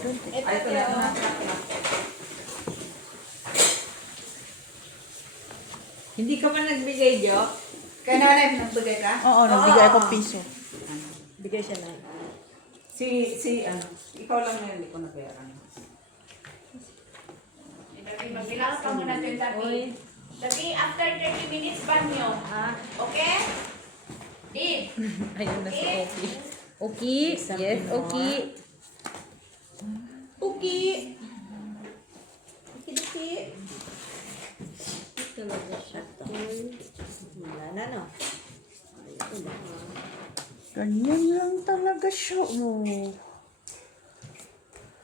Ay, ito na. Hindi ka man nagbigay, Jo? Kaya nanay, nagbigay ka? Oo, nagbigay ako piso. Bigay siya na. Ikaw lang na hindi ko nabayaran. Mag-relax ka muna dyan, Dabi. Dabi, after 30 minutes, banyo. Okay? Deep. Ayun na si Oki. Oki, yes, Oki. Uki! Uki-duki! Talaga siya. Wala na, no? Ganyan lang talaga siya. Oh.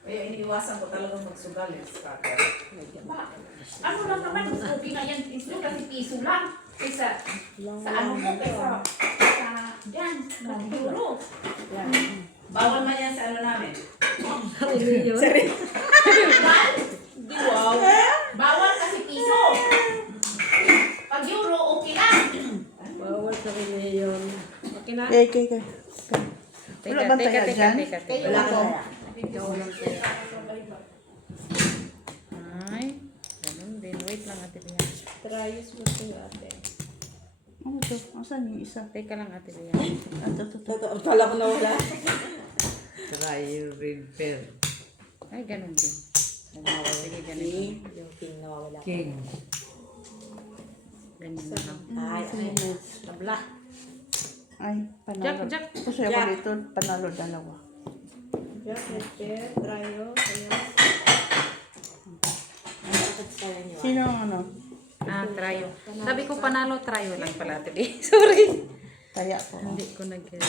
Kaya iniiwasan ko talaga magsugal eh. Ano lang naman, okay na yan. Piso kasi piso lang. Kaysa, sa ano mo, kaysa, dyan, mag-euro. Bawal man yan sa ano namin. Bawal? Di wow. Bawal kasi piso. Pag euro, okay lang. Bawal sa yun. Okay na? Okay. Wala bang Teka, taya dyan? teka. Wala ka kaya. Ikaw lang tayo. Ay, ganun din. Wait lang, Ate Bea. Trayos mo ito, ate. Ano to? Asan yung isa? Teka lang, Ate Bea. Ito. Kala ko na wala. Try your red pen. Ay, ganun din. Sige, ganun. Yung king nawawala. King. Ganyan na lang. Ay, Nabla. Ay, panalo. Jack. Kasi ako dito, panalo dalawa. Jack, ate, trayo, ayan. Sino ang ano? Trayo. Sabi ko panalo, trayo lang pala, Ate Bea. Sorry. Kaya ko. Hindi ko nag-get.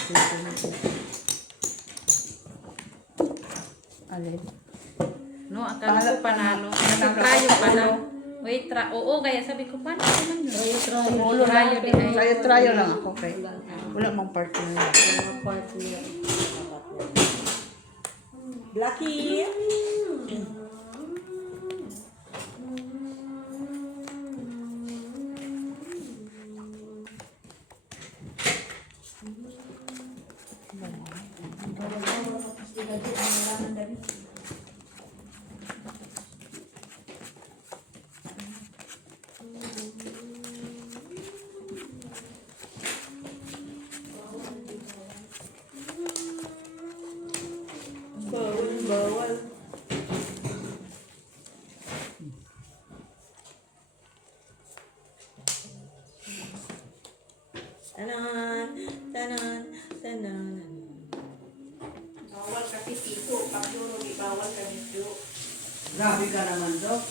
Alin? No, akala ko panalo. Kasi trayo pala. Wait, oo, kaya sabi ko, paano naman yun? Ulo lang. Trayo din ay. Trayo lang ako. Okay. Wala mang partner. Blackie! Bawal. Tanan. Bawal kasi piso. Pag euro, di bawal ka nito. Grabe ka naman, Dok.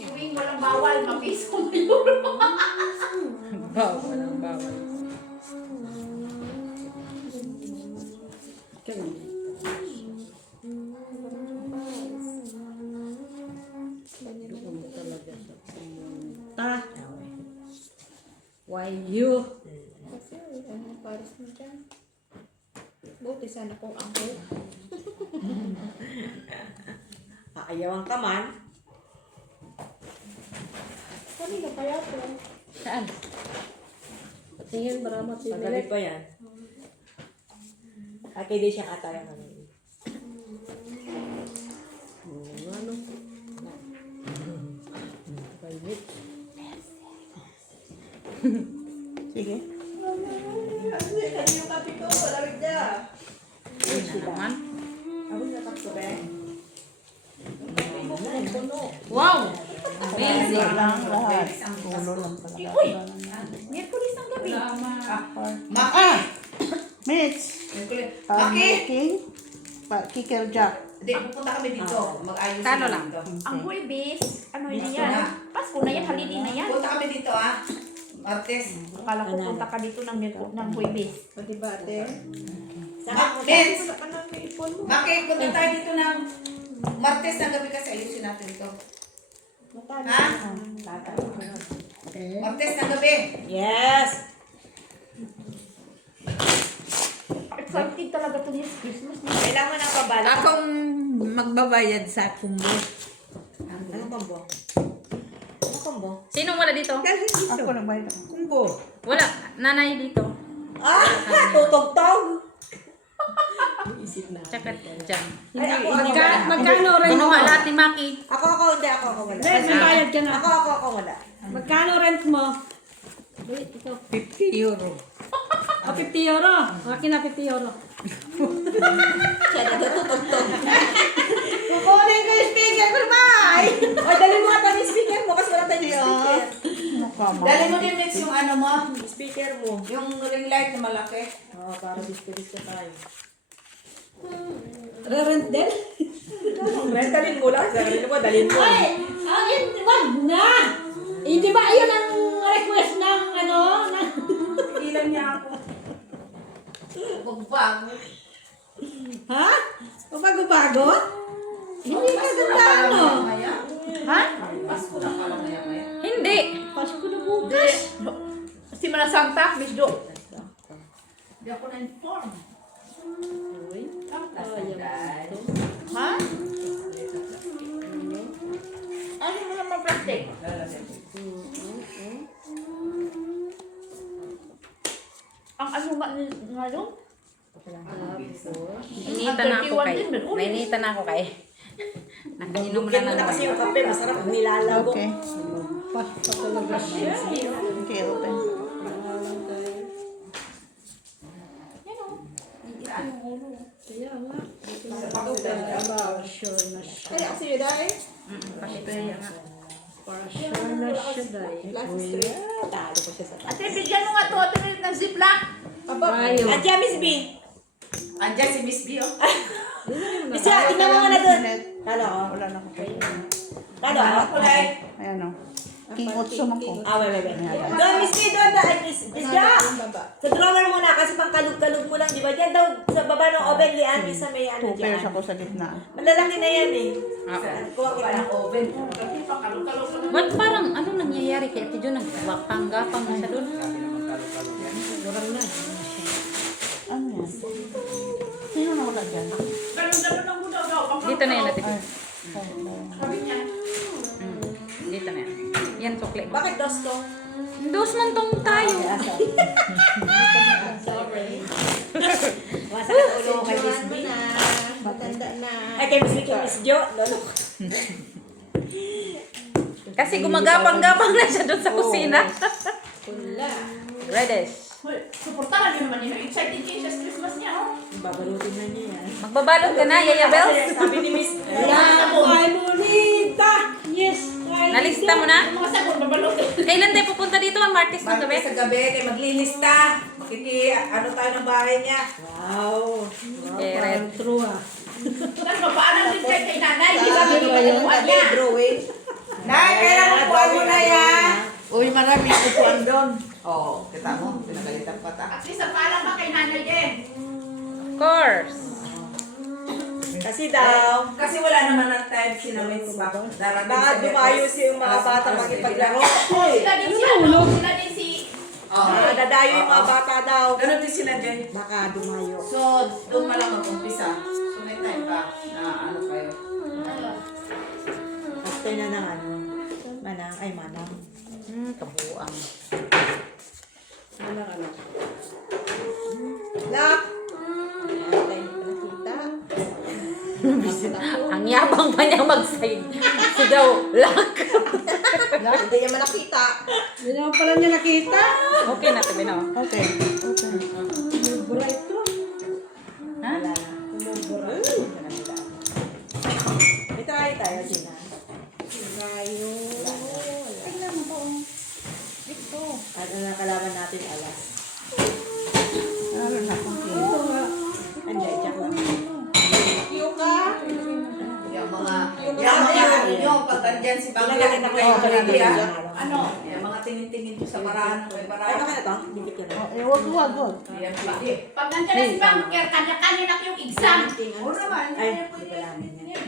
Yung walang bawal, mapiso mo euro. Bawal ang bawal. Why you? Kasi, ano, pares mo dyan. Buti sana kung ako. Ayawan ka man. Kanina kaya po. Saan? Tingin marama si Madali pa yan. Kaya di siya kataya ka naman. Ano? Private. Sige. Kasi yung kape ko, lamig na. Ayun na naman. Ako na kapsobe. Wow! Amazing! Wala lang lahat. Ulo lang pala. Uy! Miyerkules ang gabi. Maki! Mitch! Maki! King? Kicker Jack. Hindi, pupunta kami dito. Mag-ayos Kano sila lang? dito. Ang Huwebes, ano na Dito yan? na. Pasko na yan, halili na yan. Punta kami dito, ah. Martes. Akala ko punta ka dito ng Huwebes. Pati ba, ate? Vince! Maki, punta tayo dito ng Martes ng gabi kasi ayusin natin ito. Ha? Martes ng gabi. Yes! Excited talaga to this Christmas. Kailangan ng pabala. Akong magbabayad sa kumbo. Anong kambo? Anong kambo? Sinong wala dito? Dahil dito, Ako nagbayad ako. kumbo. Wala. Nanay dito. Ah! Tutog-tog! tsaka dyan. Ay, ako. Magkano rent mo? Kinuha lahat ni Maki. Ako, hindi. Ako wala. Rent, may bayad ka na. Ako wala. Magkano rent mo? Wait, ito. 50 euro. O, 50 euro. Akin na 50 euro. Siya na tutugtog. Kukunin ko yung speaker ko, bye! O, dali mo nga yung speaker mo kasi wala tayong speaker. Nakama. Dali mo din, Mitch, yung ano mo. Speaker mo. Yung ring light na malaki. Oo, para disco tayo. Re-rent din? Rentalin mo lang. Dalin mo, dalin mo. Ay! Ayun, wag na! Eh, di ba ayun ang request ng ano? Ilan niya ako. Bago. Ha? O bago-bago? Hindi ka ganda ano? Ha? Pasko na pala maya. Hindi. Pasko na bukas. Si Manasanta, Miss Do. Hindi ako na-inform. Ha? Ano mo naman plastic? Ang ano nga yun? Inita na ako kay. Nainita na ako kay. Nakainom na Bukit mo na kasi yung kape. Masarap ang nilalabok. Okay. Pasko talaga siya. Okay, open. Kaya nga. Sure na siya. Kaya kasi yun dahil. Pakipaya nga. Sure na siya dahil. Talo ko siya sa Ate, bigyan mo nga to, ate, ng ziplock. Bayo. Andiyan, Miss B. Andiyan si Miss B, oh. Isa, Ah, tingnan mo nga na doon. Minute. Talo, oh. Wala na ako. Talo, oh. Kulay. Ayan o. King Otso man ko. Wait. Doon, Miss B, doon. Miss Ja. Sa drawer mo na, kasi pang kalug-kalug mo lang, di ba? Diyan daw, sa baba ng oven, lian, sa may ano 2 pairs dyan. ako sa gitna. Malalaki na yan eh. Kuha kita ng oven. Ba't parang ano nangyayari kay Ate Jo? Nagpanggapang na siya doon. Ano yan? Sino na wala dyan? Ganun ang muna daw. Dito na yan, Ate Jo. Ay. Sabi niya. Dito na yan. Yan, sukli mo. Bakit dos to? Dos man tong tayo. Wasa ka ulo kay Miss B. Matanda na. Ay, kay Miss B, kay Miss Jo. Lolo. Kasi gumagapang-gapang na siya doon sa kusina. Wala. Reddish. Hoy, suportahan niyo naman yun. Excited kayo sa Christmas niya, oh. Babalutin na niya yan. Magbabalot ka na, Yaya Bells. Sabi ni Miss Wala. Ay, bonita. Yes. Ay, Nalista mo na? Mga sabon, babalutin. Kailan tayo pupunta dito ang Martes ng gabi? sa gabi, kay maglilista. Ano tayo ng bahay niya. Wow. Okay, red. True ah. Tapos mapaalam din kayo kay nanay. Di ba Sabi ganun ni ba yung Tabi, niya? drawing. Nay, kailan mo kuha mo na yan? Uy, maraming upuan doon. Oo, kita mo, pinagalitan pa ta. At least ang paalam ba kay nanay din? Of course. Kasi daw, kasi wala naman ang time sinamits ba? Baka dumayo si yung mga bata makipaglaro. Sila din si ano? Sila din si... Dadayo yung mga bata daw. Ganun din sila dyan. Baka dumayo. So, doon pa lang mag-umpisa. So, may time pa na ano kayo. After na ng ano. Manang, ay manang. Kabuang. Ano. Lock! Ang yabang pa niya mag-side. Sigaw, lock. Hindi niya malakita. Hindi naman pala niya nakita. Okay na, tabi na. Okay. Okay. Buray to. Ha? May try tayo, Gina. Rayo. Tignan mo po. Ito. Ano na kalaban natin, alas. Ano na akong king. Ito nga. Andiyan, check lang. Yuka. Yung mga nyo, pag andyan si Bangla, hindi kayo kalibya. Ano? Yung mga tingin-tingin nyo sa barahan ng may barahan. Ay, na to? Dikit ka na. Wag. Ayan, pwede. Pag nandiyan na si Banker, kanya-kanya na yung exam. Oo naman. Ay, pwede lang yan.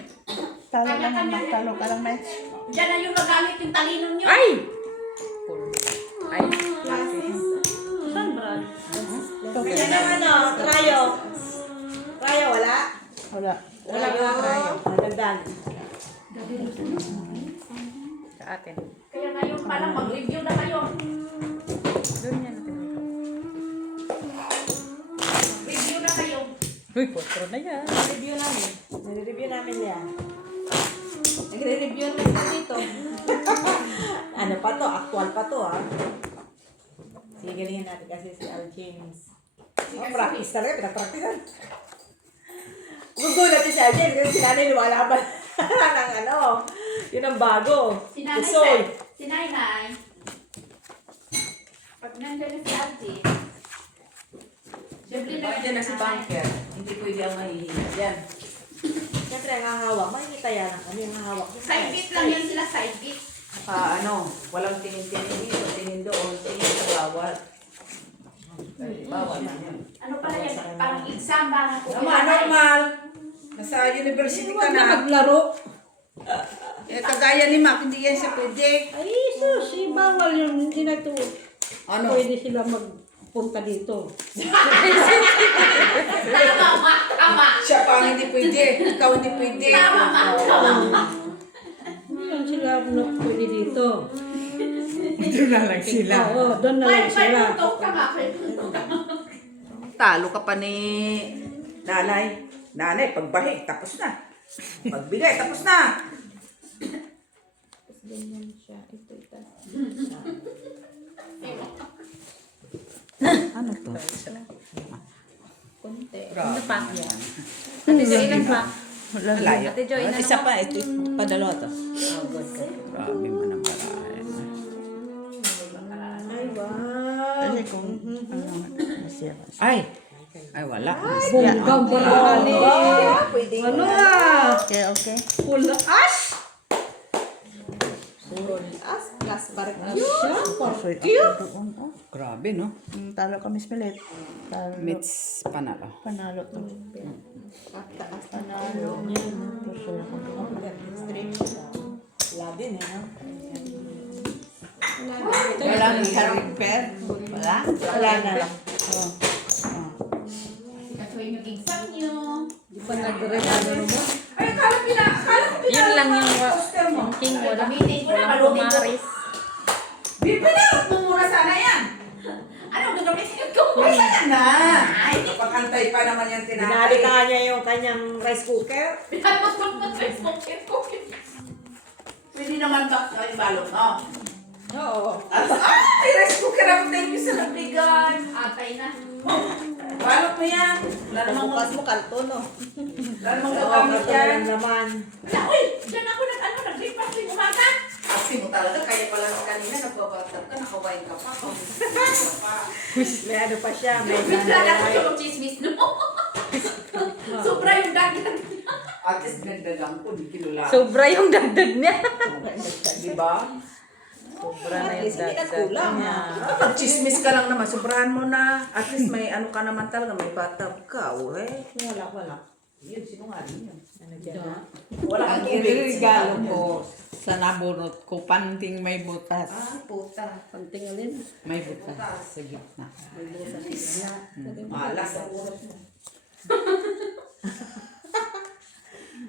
Talo lang naman. Talo ka lang, Mitch. Diyan na yung nagamit yung talino nyo. Ay! Ay. Saan, Brad? Kaya na ano, trayo. Trayo, wala? Wala. Wala yung trayo. Dagdag. Sa atin. Kaya ngayon pa lang, mag-review na kayo. Doon yan natin. Review na kayo. Uy, 4 na yan. Review namin. Nire-review namin yan. Nagre-review na sila dito. Ano pa to? Actual pa to, ha? Sige, galingan natin kasi si Al James. Oh, practice talaga. Pinag-practicean. Gusto natin si Al James kasi si nanay lumalaban ng ano. Yun ang bago. Usoy. Si Nanay, pag nandun na si Ate, siyempre Bakit na si Banker? Hindi pwede ang mahihina dyan. Siyempre, ang hahawak. Makikita yan. Ano yung hahawak? side bit lang yan sila, side bit. Walang tingin-tingin dito, tingin doon, tingin sa bawat. Bawal na yan. Ano pala yan? Parang exam ba? Normal. Nasa university ka Huwag na na. maglaro. Kagaya ni Mac, hindi yan siya pwede. Ay, sus. Bawal yun. Hindi na ito. Ano? Pwede sila magpunta dito. Tama, ma. Tama. Siya pa ang hindi pwede. Ikaw hindi pwede. Tama, ma. Tama. Hindi lang sila pwede dito. Doon na lang sila. Oo, doon na lang May sila. tutok ka nga. May tutok ka. Talo ka pa ni nanay. Nanay, pagbahi, tapos na. Pagbigay, tapos na. Ganyan siya. Ito. Ano to? Konti. Ano pa? Ate Jo, ilan pa? Layo. Ate Jo, ilan Isa mo? pa, ito padalawa to. Grabe mo ng paraan. Ay, wow. Kasi kung ano, masira. Ay, wala. Bonggang barali. Pwede. Ano ah? Okay, okay. Full ash? Full ash. Gas barbecue. Doon, oh. Grabe, no? Talo kami sa pilit. Talo. Meets panalo. Panalo to. Pagtaas Panalo. Puso ako doon. Wala din eh, no? Walang repair? Wala? Wala na lang. Katuloy yung exam nyo. Di ba nagregalo mo? Ay, akala ko Yun lang yung poster mo. king wala. Gamitin ko na, Walang malutin ko. pumaris. Pinarot mo muna sana yan. Ano, gagamitin ko? Ay, sana na. Ay, kapag-antay pa naman yan tinatay. Binalitaan niya yung kanyang rice cooker. Pinapos mo na sa smoker ko. Pwede naman ba ay balot, no? Oo. Ay, rice cooker ako. Thank you sa nagbigay. Atay na. Balot mo yan. Wala namang Bukas mo karton, no? wala namang Oo, gagamit karton yan. lang naman. Wala, uy! Diyan ako nag-breakfast yung umaga. Kasi mo talaga, kaya pala kanina nagbabatag ka, nakawain ka pa. May ano pa siya. May Bigla na ako nanay. yung chismis, no? Sobra yung dagdag. At least nagdagang ko, di kilala. Sobra yung dagdag niya. Di ba? Sobra na At yung least hindi dagdag nagkulang, niya. Pag chismis ka lang naman, sobrahan mo na. At least may ano ka naman talaga, may batag ka. Eh. Wala. Yun, sinungaling yun. Ano dyan, ha? Wala Ang kang tubig. regalo ko sa nabunot ko, panting may butas. Ah, puta. Pantingalin. May butas sa gitna. Malas.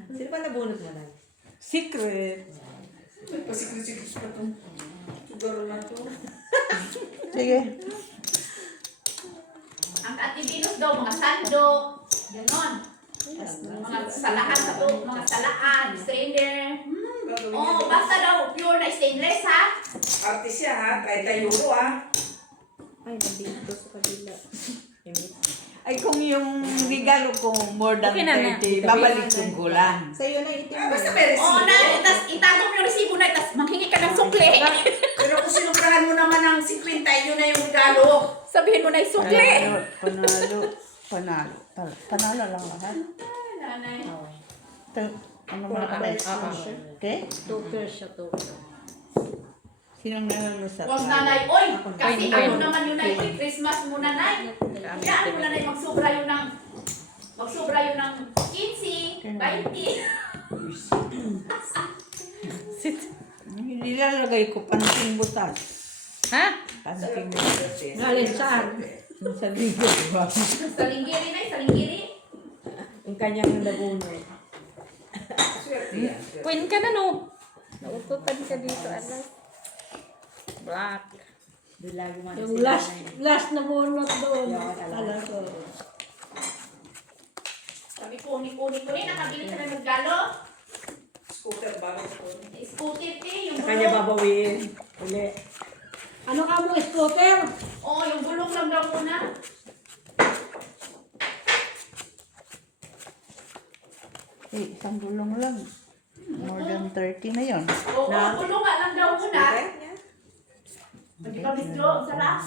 Sino ba nabunot mo na? Secret. Pasikri-sikri pa itong siguro na ito. Sige. Ang atibinos daw, mga sando. Ganon. Mga salahan sa to, mga salaan, strainer. Oh, basta daw pure na stainless, ha? Artist siya ha, 30 euro ha. Ay, nandito sa kabila. Ay, kung yung regalo ko more than Okay na na. 30, babalik yung kulang. Sa'yo na itim Ah, mo. basta may Oh, resibo. na, tas itago mo yung resibo na, tas manghingi ka ng sukle. Pero kung sinubrahan mo naman ng 50, yun na yung regalo. Sabihin mo na yung sukle. Panalo lang lahat. Nanay. Ano mga kamay? Okay? Tutor siya, tutor. Sinong nanalo sa Huwag nanay, oy! Kasi Oy, ano oy. naman yun, nay, oy, Christmas mo nanay. Kaya mo nanay, magsobra yun ng 15, 20. Nilalagay ko panting butas. Ha? Panting butas. Galing saan? Sa ligo, diba? Sa linggiri na, sa linggiri. Ang kanyang nabunot. Swerte yan. Queen ka na, no? Naututan ka dito, alas. Black. Yung last na bunot doon. Alam ko. kunin ko rin. Nakabili ka na ng regalo. Scooter ba? Scooter yung Sa kanya gulong. babawiin. Uli. Ano ka mo, scooter? Oo, yung gulong lang daw muna. Eh, isang gulong lang. More than 30 na yon. Oo, Na- gulong nga lang daw muna. Okay? Hindi ka video. Sarap.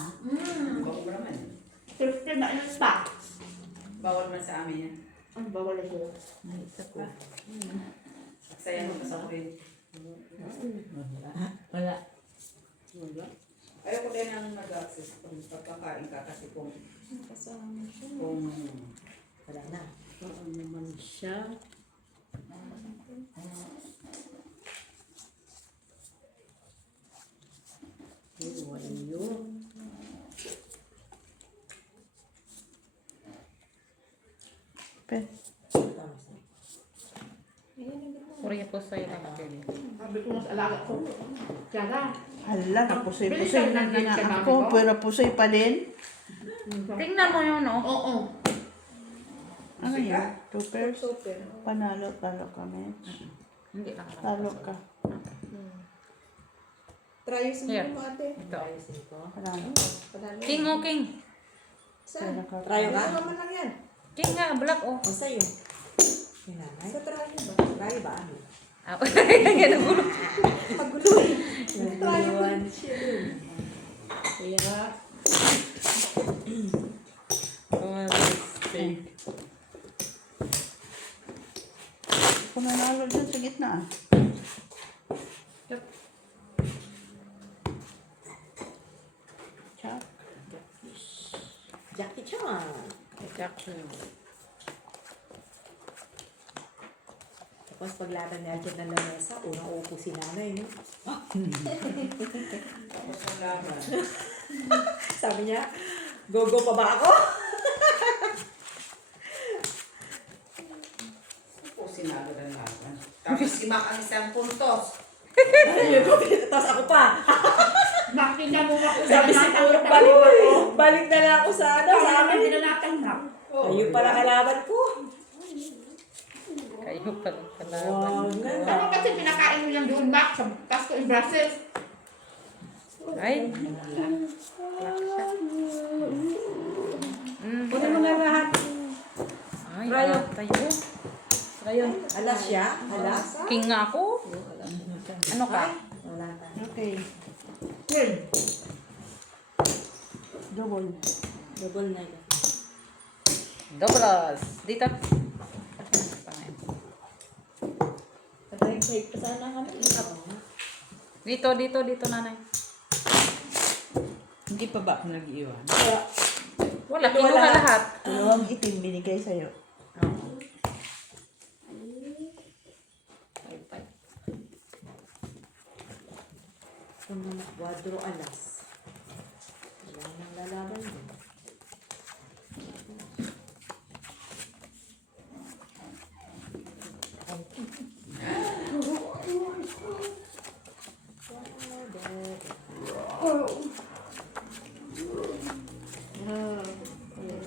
Bawal naman. 50 na yung stock. Bawal man sa amin yan. Ang bawal ito. May isa ko. Saya mo sa kurin. Wala. Ayaw ko din ang mag-access kung pagkakain ka kasi kung Wala na. Oo naman siya. Ay, wala yun. Pe. Puriya po sa'yo na kapili. Sabi ko sa alaga ko. Tiyaga. Hala, napusoy-pusoy na nga ako. Pero pusoy pa din. Tingnan mo yun, oh. Oo. Ano yun? 2 pairs? Panalo, talo ka, Mitch. Hindi lang. Talo ka. Here. ate. Ito. Panalo. King, oh, king. Talo ka. Trayo ka? Naman lang yan. King nga, black, oh. O sa'yo. Sinanay. Sa trayo ba? Trayo ba? Ano? Ah, ganun gulo. Paguloy. Naliwan siya. Kaya, Oh, Eh. Kung nanalo dyan sa gitna. Chak. Jackie Chan. Tapos paglaban ni Arjen ng lamesa, unang upo si nanay, no? tapos ang laban. Sabi niya, go pa ba ako? Ako sinalo ng laban. Tapos si Mac ang isang puntos. Tapos ako pa. Makina mo ako. Sabi siguro, balik na lang ako sa ano, sa amin. Hindi na natanggap. Kayo pala kalaban ko. Kayo pala kalaban. Wow, ganda. Ano kasi pinakain mo yung doon back sa Costco in Brussels? Ay. kunin mo na lahat. Ay, Rayo. tayo. Ayun. Alas siya? Alas? King nga ako. Ano ka? Wala ka. Okay. Yun. Double. Double na yun. Doubles. Dito. Patay-patay pa sana kami. Dito, nanay. Hindi pa ba ako nag-iwan? Wala, kinuha lahat. Dalawang itim binigay sa'yo. Kung wadro alas. Wala nang lalaban din.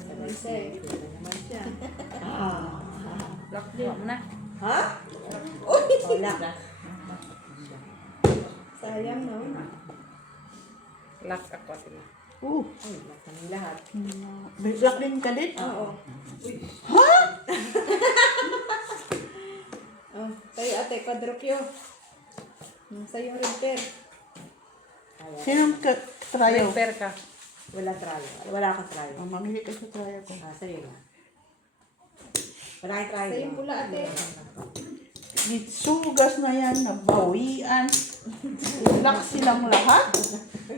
Naman siya. Lock mo na. Ha? Uy! Wala. Sayang, no? Lock ako sila. Ay, wala kami lahat. Black din ka din? Oo. Oh, tayo ate, quadrupyo. Sa'yo rin, Per. Sinong trayo? Red pair ka. Wala trayo. Wala kang trayo. Oh, mamili ka sa trayo ko. Sa'yo na. Wala kang trayo. Sa'yo pula, ate. Sugas na yan, nabawian. Black silang lahat.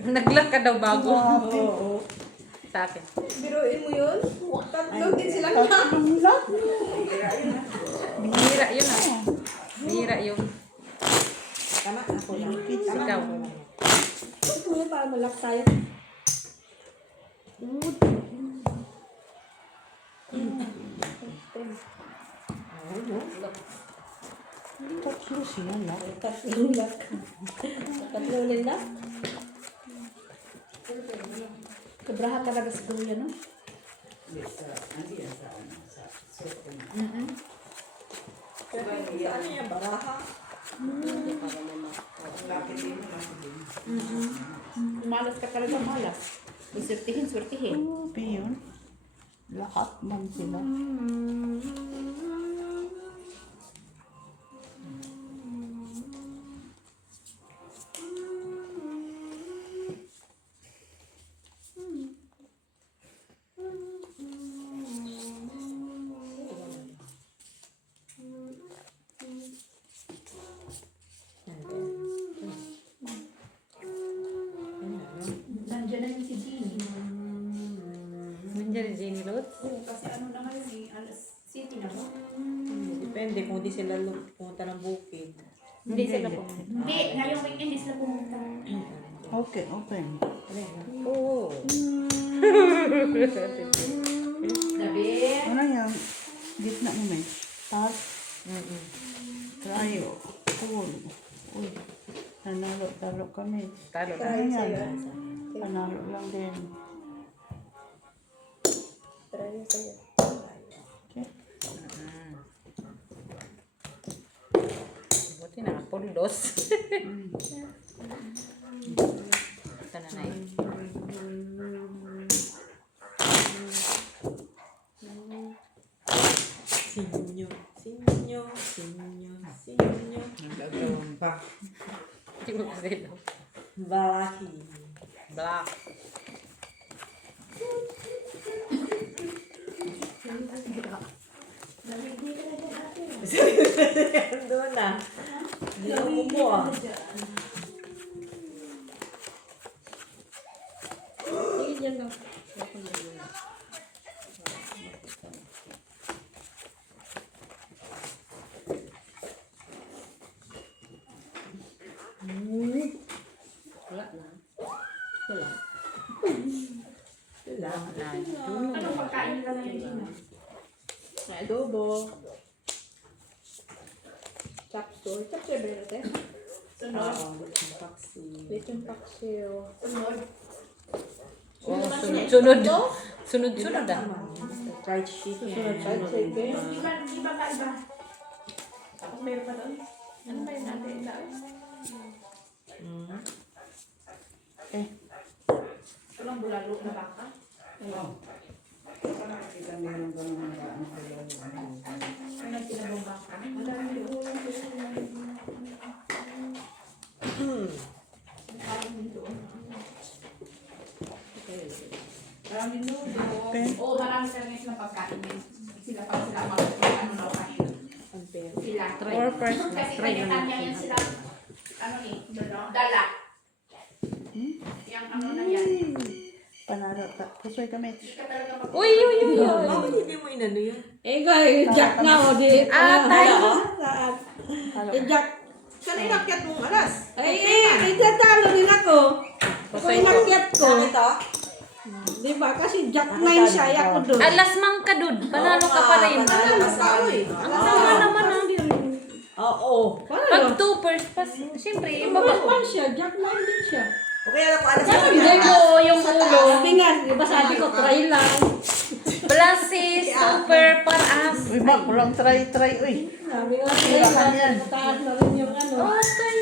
Nag-lock ka daw bago. Oo. Sa akin. Biruin mo yun? Tatlo din silang lahat. Tatlong lang. Bihira yun ah. Bihira yun. Tama, ako lang. Tama, Ikaw. ako lang. Ano para malak tayo? Tatlo sila lang. Tatlo lang. Tatlo lang. Kabraha talaga siguro yan, no? Hindi sa, hindi yan sa, sa suot ko na. Ano yan, baraha? Lapit din, lapit din. Malas ka talaga, malas. Swertihin, swertihin. Grabe yun. Lahat man sila. Nandiyan na yung si Jeannie. Nandiyan ni Jenny Lutz. Kasi ano na ngayon eh, alas 7 na ba? Depende kung di sila pumunta ng bukid. Hindi sila pumunta. Hindi, ngayong weekend hindi sila pumunta. Okay, open. Oo. Gabi. Ano yung gitna mo may? Top, tryo, cool. Uy, nanalo-talo kami. Talo na. Ano yan? Panalo lang din. Try sa'yo. Okay. Buti nakapuldos. Ito na na yun. Sinyo, sinyo, sinyo, sinyo. Nagagawin pa. Hindi mo kasi ito. Balaki. Black. Doon na. Hindi na umupo ah. Sige, dyan lang. Wala na. Wala. Wala. Anong pagkain nila ngayon, Gina? May adobo. Chapsur. Chapsur ba yun, te? Sunod. Ang taxi. Lechon paksiw. Sunod. Oh, sunod-sunod. Sunod-sunod ah. Fried chicken. Fried chicken. Di ba kaiba? Tapos meron pa doon. Ano ba yun natin? Eh, Walang bulalo na baka. Parang nakikita meron ba ng mga ano kayo? Ano yung tinabong baka? Ang dami doon. Parang doon. Marami doon. Oo, marami talaga silang pagkain yun. Sila pa sila ano na kain. Sila. Or first na. Kasi Try kanya-kanya naman. yan sila. Ano eh, dala. Yung ano na yan. panalo. Pusoy kami. Hindi ka talaga mag- Uy, uy, uy, uy. Bakit hindi mo inano yun? Eh, guys, Jack na o di. Ah, tayo. Eh, Jack. Saan inakyat mong alas? Ay, tatalo din ako. Ako inakyat ko. Ito? Di ba? Kasi Jack 9 siya, ay ako doon. Alas mang ka dud. Panalo ka pa rin. Panalo ka pa rin. Ang sama naman ang Oo. pag 2 first pass. Siyempre, Babas man siya, Jack 9 din siya. Okay, alam ko alas Hindi mo yung ulo. Sabi nga, di ba sabi ko, try lang. Plus si super paras. Uy, bak, walang try, uy. Sabi nga, try lang. Mataas na rin yung ano. Oh, tay.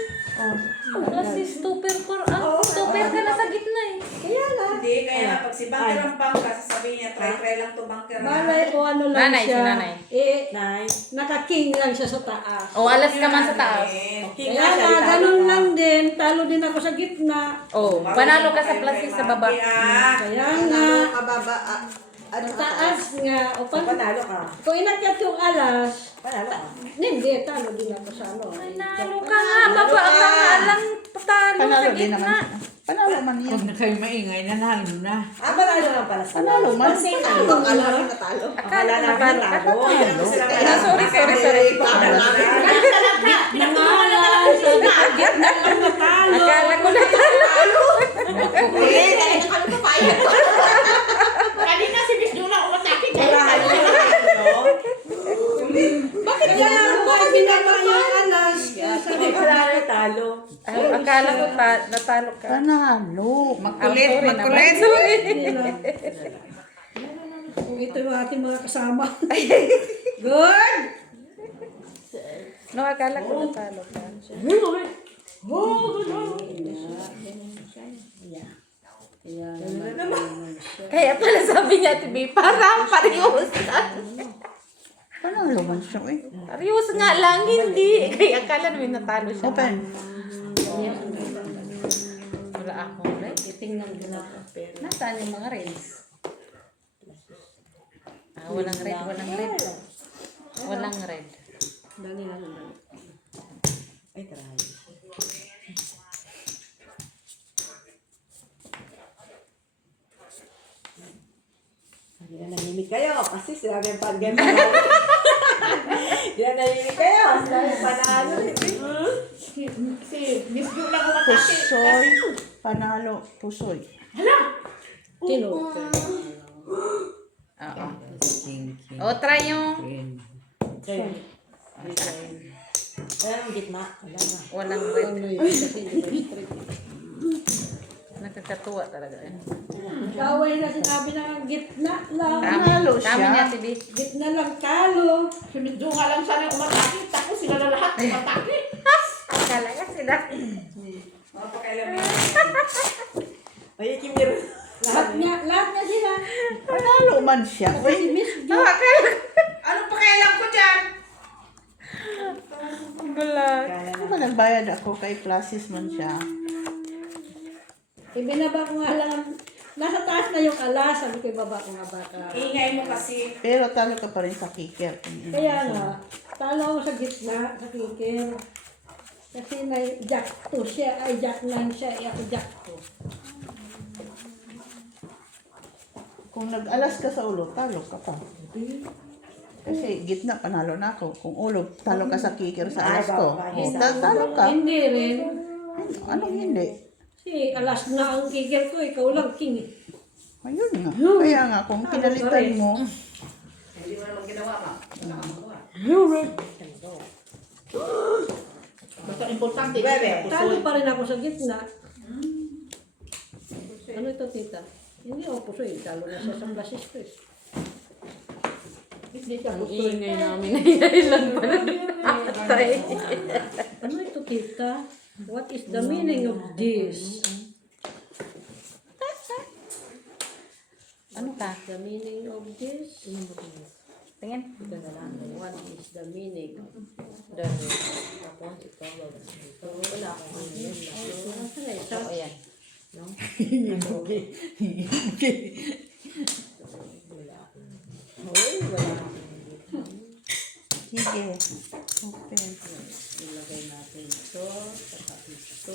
Plus si super paras. Super ka na sa gitna eh. Kaya nga. Hindi, kaya pag si Bunker ang bangka, sasabihin niya, try lang to Bunker. Malay ko ano lang Nanay, si siya. nanay. Eh, Nice. naka-king lang siya sa taas. O, alas ka man sa taas. Kaya nga, ganun lang din. Talo din ako sa gitna. Oh, panalo ka sa plus sa baba. Kaya nga, Kababa, ang taas nga. O, Panalo ka. kung inakyat yung alas, Panalo ka. hindi, talo din ako sa ano. Panalo ka nga. Baba ka nga lang. Patalo sa Panalo din gitna. naman. Panalo man yan. Huwag na kayo maingay, nanalo na. Panalo lang pala sa Panalo man. Same Ang lang. alam na natalo. Akala na namin panalo. talo. Sorry. Nangalan sa gitna lang natalo. Akala ko na talo. Kanina si Miss Dula umatake ka. Bakit kaya mo binaba yung alas? Hindi panalo talo. Akala ko natalo ka. Panalo. Makulit, Sorry naman. makulit. Sorry. Kung ito yung ating mga kasama. Good! No, akala ko natalo ka. Kaya pala sabi niya, Tibi, parang parehos. Panalo man siya eh. Parehos nga lang, hindi. Kaya akala namin natalo siya. Open. Wala akong red. Tingnan ko na pero. Nasaan yung mga reds? Walang red, walang red. Walang red. Dali na lang. Ay, try. Hindi na nanimik kayo kasi sinabi yung pag-game panalo. Hindi na nanimik kayo. Sinabi yung panalo. Si Miss Ju lang umatake. Pusoy. Panalo. Pusoy. Sino? Oo. King. O, try yung Queen. Sa'yo. Ang gitna. Wala na. walang red. Nakakatuwa talaga. Kaway na sinabi na ang gitna lang. Panalo siya. Dami niya, Tibi. Gitna lang talo. Si Miss Ju nga lang sana umatake. Tapos sila na lahat umatake. Akala ka sila. Ay, Kimiro. Lahat niya sila. Panalo man siya. Si Miss Jo. Anong pakialam ko dyan? Bulag. Ano ba nagbayad ako kay classes man siya? Ibinaba ko nga lang. Nasa taas na yung alas. Sabi ko ibaba ko nga baka. Ingay mo kasi. Pero talo ka pa rin sa kicker. Kaya nga, talo ako sa gitna, sa kicker. Kasi na jack 2 siya, ay jack 9 siya, ay ako jack 2. Kung nag-alas ka sa ulo, talo ka pa. Kasi gitna, panalo na ako. Kung ulo, talo ka sa kicker sa alas ko. Talo ka. Hindi rin. Anong hindi? Si alas na ang kicker ko, ikaw lang king. Ayun nga. Kaya nga, kung pinalitan mo, Hindi mo naman ginawa ka. Basta importante. Bebe. Talo pa rin ako sa gitna. Ano ito, tita? Hindi ako pusoy. Talo na siya sa plasis ko. Hindi siya Ang gusto. ingay namin ay ilan pa na. Ano ito, tita? What is the meaning of this? Ano ka? The meaning of this? Tingin. What is the meaning? Wala akong ano yun. O, ayan. Hoy, wala akong sige. Open. Ilagay natin ito, saka ito.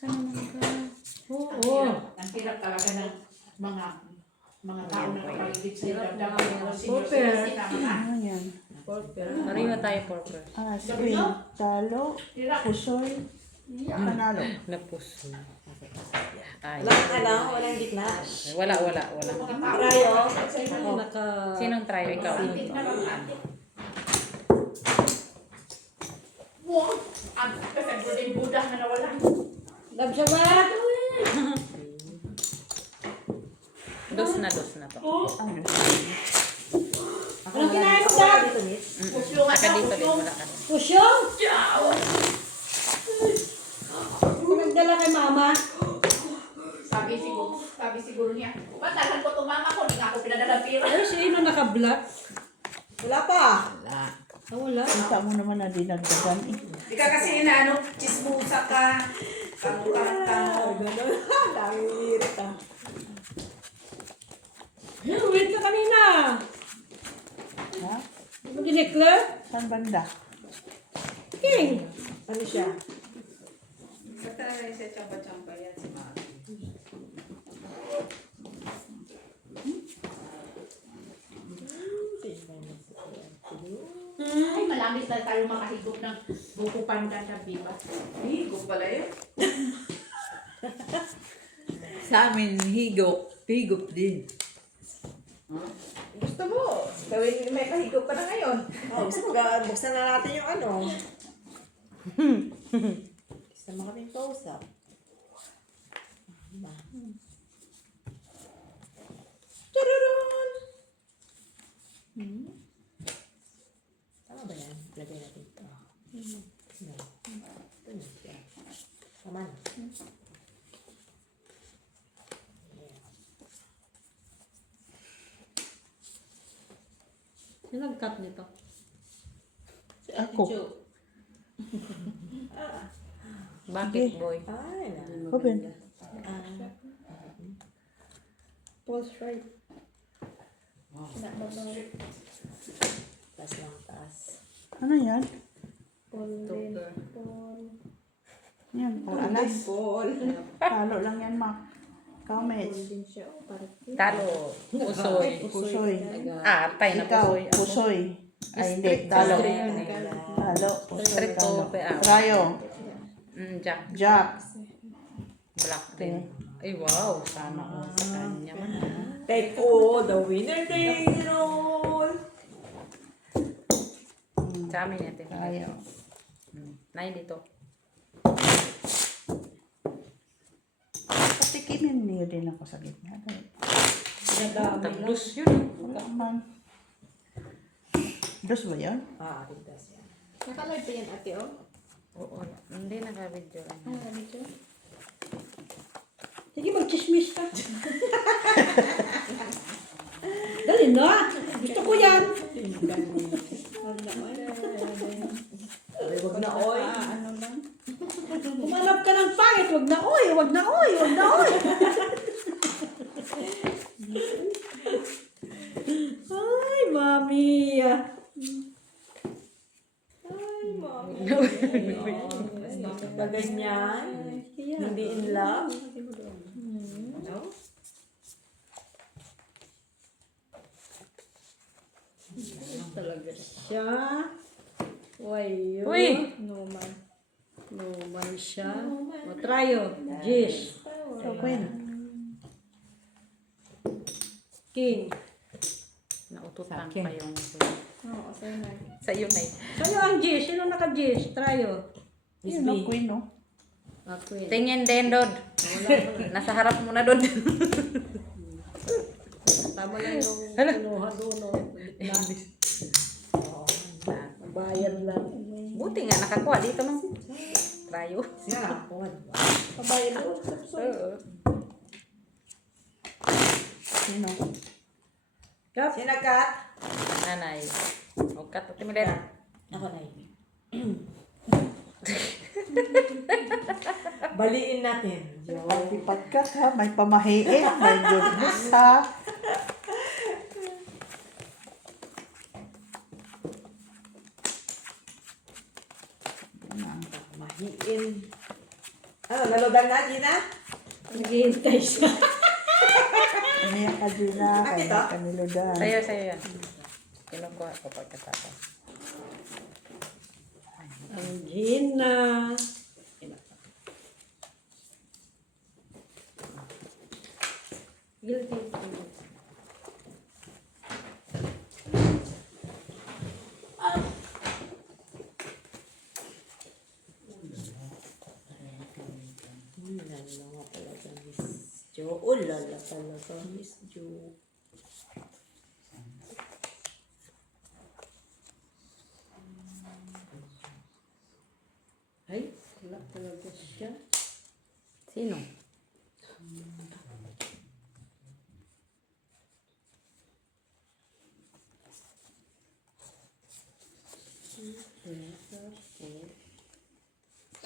Saan naman ka? Oo. Ang hirap talaga ng mga tao na nakapaligid sa damdamin ng mga senior Super. citizen na mga Ano yan? Pareho tayo purple. Screen. Talo. Pusoy. Panalo. Napuso. Ay. walang gitna. Wala. Rayo. Sinong try? Ikaw. Wow! Ang kasagod yung Buddha na nawala. Love siya ba? Dos na to. Ano? Anong kinain mo ba? Dito, miss. Pusyo nga Saka daw, dito din, pusyo. wala ka din. Pusyong? Kung nagdala kay mama, Sabi siguro niya, matagal ko itong mama ko, hindi nga ako pinadala pira. ay sino naka-black? Wala pa. Wala. Ah, wala. Kita mo naman na dinagdagan eh. Di ka kasi inaano, chismosa ka. Tango. Gano'n. Dami umirit ah. Wait ka kanina. Ha? Hindi mo dineclare? Saan banda? King. Ano siya? Ba't talaga yung siya chamba-chamba yan si Mama? Ay, malambis na tayo makahigop ng buko pandan na biba. Higo pala yun. Sa amin, higop. Higop din. Gusto mo, gawin may kahigop ka na ngayon. Oh, gusto mo, buksan na natin yung ano. Gusto mo kaming kausap. Tararan! Sino nag-cut nito? Ako. Bakit, boy? Ay, na. Open. Pulse right. Taas lang, taas. Ano yan? Pollen. Yan, alas. Talo lang yan, Mac. Comments. Din siya. Oh, parang Talo. Pusoy. Pusoy. Atay na Ikaw, pusoy. pusoy. Ay, hindi. Talo. Talo. Pusoy. Street Talo. to, ah. Trayo. Jack. Jack. Black din. Ay, wow. Sana all sa kanya man. Take all the winner take it all. Sa amin natin. Trayo. Nay dito. Patikimin niyo din ako sa gitna. Taglus yun. Wala man. Dos ba yan? Ah, tintas yan. Nakalive pa yan ate, oh. Oo. Hindi naka-video lang. Nakalive. Sige, mag-chismis ka. Dali na. Gusto ko yan. Huwag na, oy. Kumanap ka ng pangit. Wag na, oy. Wag na, oy. Wag na, oy. Ay, mami. Pag ganyan, hindi in love. Talaga siya. Uy, Uy! No man. No man siya. O, trayo. Jish. So, Queen. King. Naututan pa yung... Oo, sa'yo na. Sa iyo, Nay. Sa'yo ang Jish. Sino naka-Jish? Trayo. Yun ang Queen, no? Queen. Tingin din, Dod. Nasa harap mo na, Dod. Tama lang yung kinuha doon. Bayad lang. Buti nga nakakuha dito, no? Rayo. Siya, ako. Pabayad doon. Oo. Sino? Kap. Sino, Kat? Nanay. O, kat, timilen. Ako na yun. Baliin natin. Pagkat ha, may pamahiin. My goodness ha. Mahiin. Ano, nalodan na, Gina? Naghihintay siya. Umiyak ka, Gina. Kaya ka niludan. Sa'yo yan. Kinukuha ko pagkatapos. Ang Gina. Guilty. Lala talaga, Miss Jo. Oh, lala talaga, Miss Jo. Ay, wala talaga siya. Sino?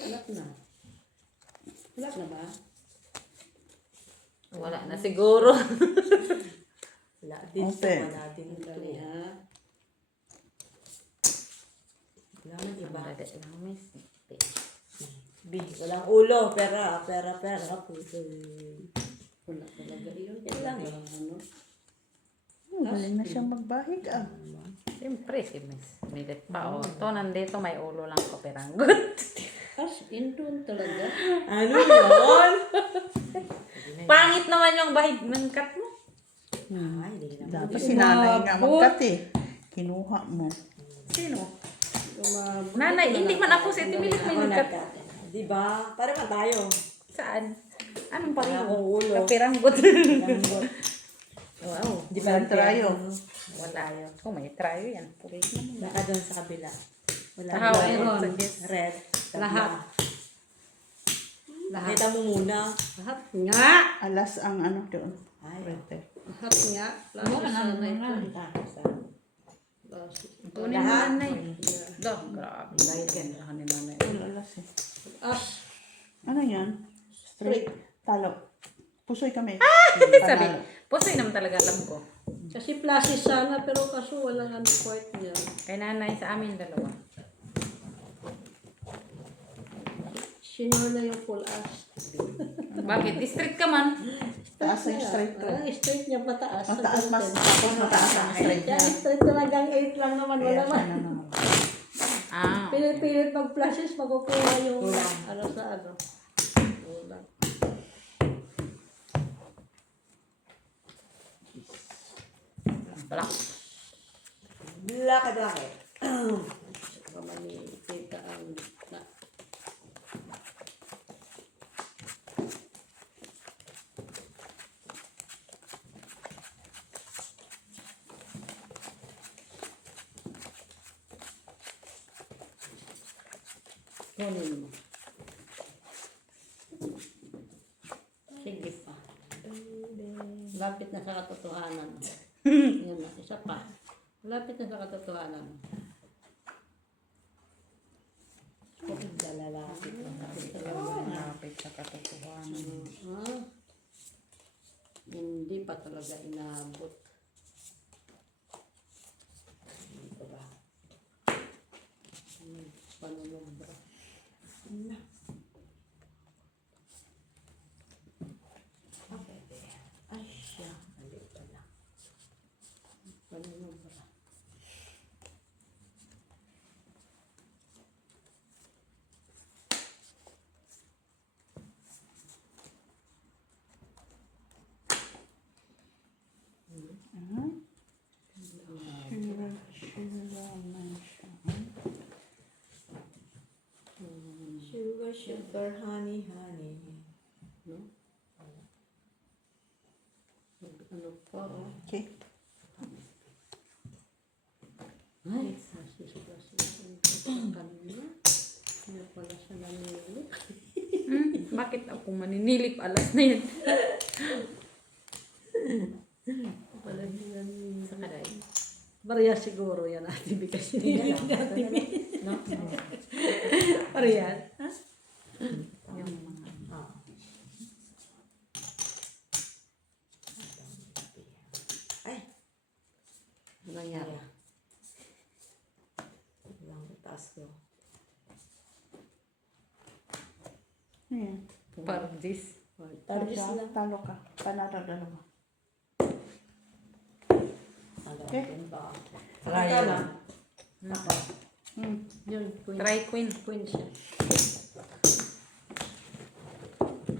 Wala na. Wala na ba? Wala na siguro. Wala din. Okay. Wala din ito. Dali ha. Wala man iba. Wala lang, miss. B. Walang ulo. Pera. Puso. Wala talaga yun. Yan lang eh. Ano? Galing na siyang magbahig ah. Siyempre, si Miss. Milit pa, o. Ito, nandito, may ulo lang ko, peranggot. As in doon talaga. Ano yun? Pangit naman yung bahig ng kat mo. Ay, hindi na. Dapat si nanay nga magkat eh. Kinuha mo. Sino? Lumabot. Nanay, hindi man ako si Timilit may Ako nagkat. nagkat. Diba? Para man tayo. Saan? Anong pariho? Ang ulo. Kapiranggot. Lambot. Wow. Di ba? Trayo. Wala yun. Kung may trayo yan. Puri naman. Naka doon sa kabila. Wala. Ah, mayroon. Red. Lahat. Lahat. Kita mo muna. Lahat nga. Alas ang ano doon. Ay. Pwede. Lahat nga. Lahat sana ito. Kunin mo Lahat. nanay. Dah, grabe. Bayad ka na. Lahan ni nanay. Wala eh. As. Ano yan? Straight. Talo. Pusoy kami. Sabi, pusoy naman talaga alam ko. Kasi pluses sana, pero kaso walang ano part niya. Kay nanay sa amin dalawa. Senior na yung full as. Bakit? District ka man. Taas na yung straight ko. Ah, straight niya mataas. Mataas mas. Tapos mataas ang straight niya. Kaya straight talagang 8 lang naman. Kaya Wala siya man. na naman. Ah. Pilit-pilit mag-flashes, makukuha yung Kulang. ano sa ano. Kulang. Balak. Lakad-lakad. Kamali, tita ang na. Kunin mo. Sige pa. Lapit na sa katotohanan. Yan na, isa pa. Lapit na sa katotohanan. Lalaki ko. Malapit sa katotohanan. Ah, hindi pa talaga inaabot. Ito ba? Panunubra. Ay, siya. Mali pala. Panunubra. Sugar, sugar, honey, honey. No? Ano pa, oh. Okay. Ay, sasis plus kanina. Ano pala siya nanilip? Bakit ako maninilip alas na yan? Pala siya nanilip. Sa kaday. Maria siguro yan ate because nilip natin. No? Maria. Yung mga... Ay, Ano nangyari? lang taas ko. Ayan. Parang this. Tabis lang. Talo ka. Panalo dalawa. Okay. Ba? Kaya Tama. lang. Ako. Yun, queen. Try queen. Queen siya.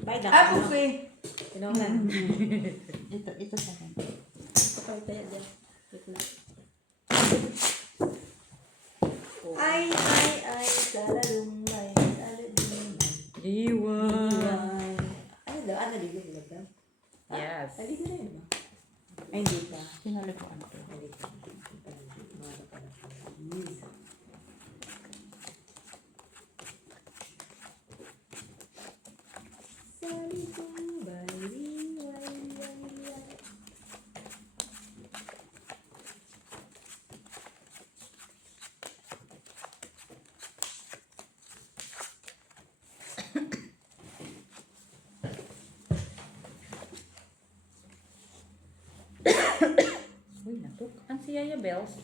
Bye na. Ako kay. Inuman. Ito sa akin. Kapag tayo dyan. Wait na. Ay, saladong may, saladong may. Iwan. Ano daw? Ano ligo ba? Yes. Ay, ligo na yun ba? Ay, hindi pa. Sinalikuan ko. Ay, ligo. Saladong bay, Uy, natukan si Yaya Bells.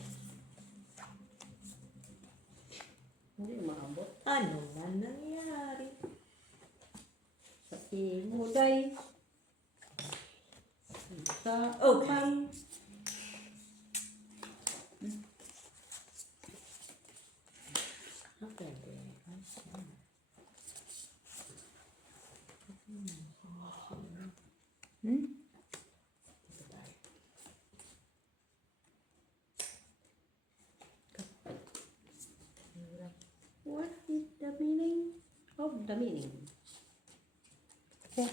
Hindi maabot. Ano man nangyari? Sa imuday. Sa Okay. Okay. What is the meaning of the meaning? Okay.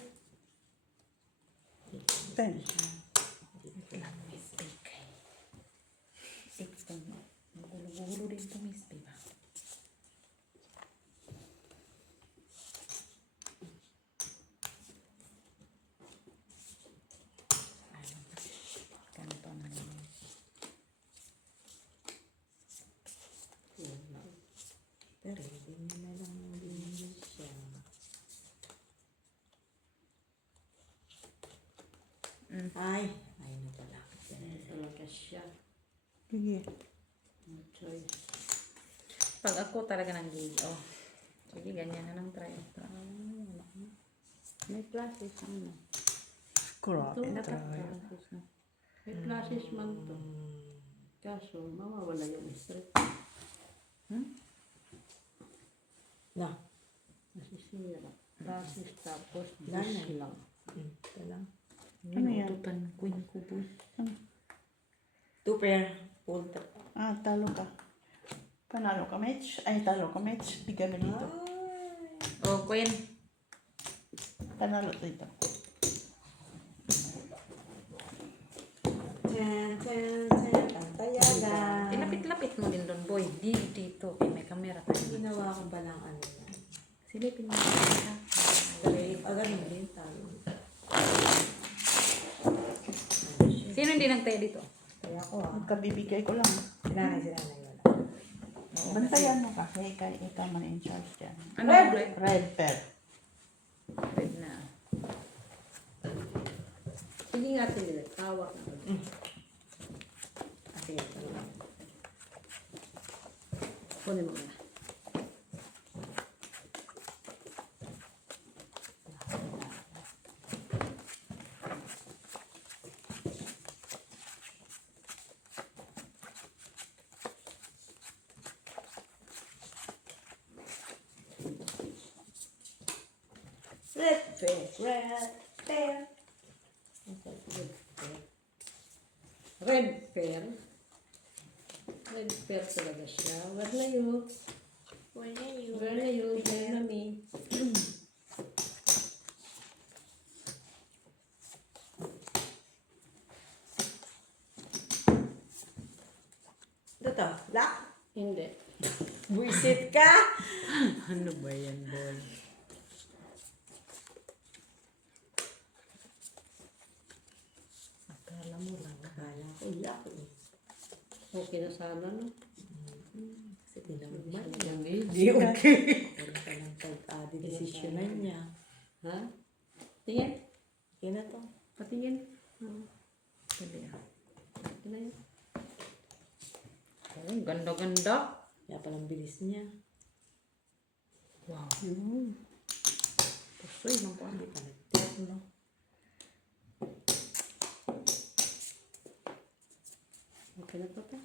10. Magulo-gulo din ito, miss, diba? Ganito na lang. Ay na pala. Talaga siya. Sige. No choice. Pag ako talaga nang oh. Sige, ganyan na lang try. May classes ano. Grabe na Dapat tayo. classes na. May classes man to. Kaso, mawawala yung stress. Na. Nasisira. Classes tapos Nanay. bus lang. Ito lang. Ano yan? Tutan, queen ko boy. 2 pair. Punta. Talo ka. Panalo ka, Mitch. Ay, talo ka, Mitch. Bigyan mo dito. Oh, queen. Panalo dito. Tantayaga. Ilapit-lapit mo din doon, boy. Di dito. Okay, may camera tayo. Ginawa ko ba ng ano yan? Silipin mo. Ha? Ganun din tayo. Sino hindi nagtayo dito? Kaya ko Magkabibigay ko lang. Sinanay yun. Bantayan mo kasi ikaw man in charge dyan. Ano ang red? Red pair. Red na. Sige nga nila. Tawag na. Sige, talaga. Kunin mo na. Red pair. Red pair. Red pair talaga siya. Where na yun? Where na yun? Where na me? Ito to. Lock. Hindi. Buisit ka. Ano ba yan, boy? Akala mo lang. Akala ko lock eh. Okay na sana, no? Kasi tinawag Hindi. Di okay. Wala ka ng pag-desisyonan niya. Ha? Tingin. Okay na to. Patingin. Dali ah. Ito na yun. Ay, ganda-ganda. Kaya palang bilis niya. Wow. Pusoy lang ko. Hindi pa nag-tap, no? Okay na to pa.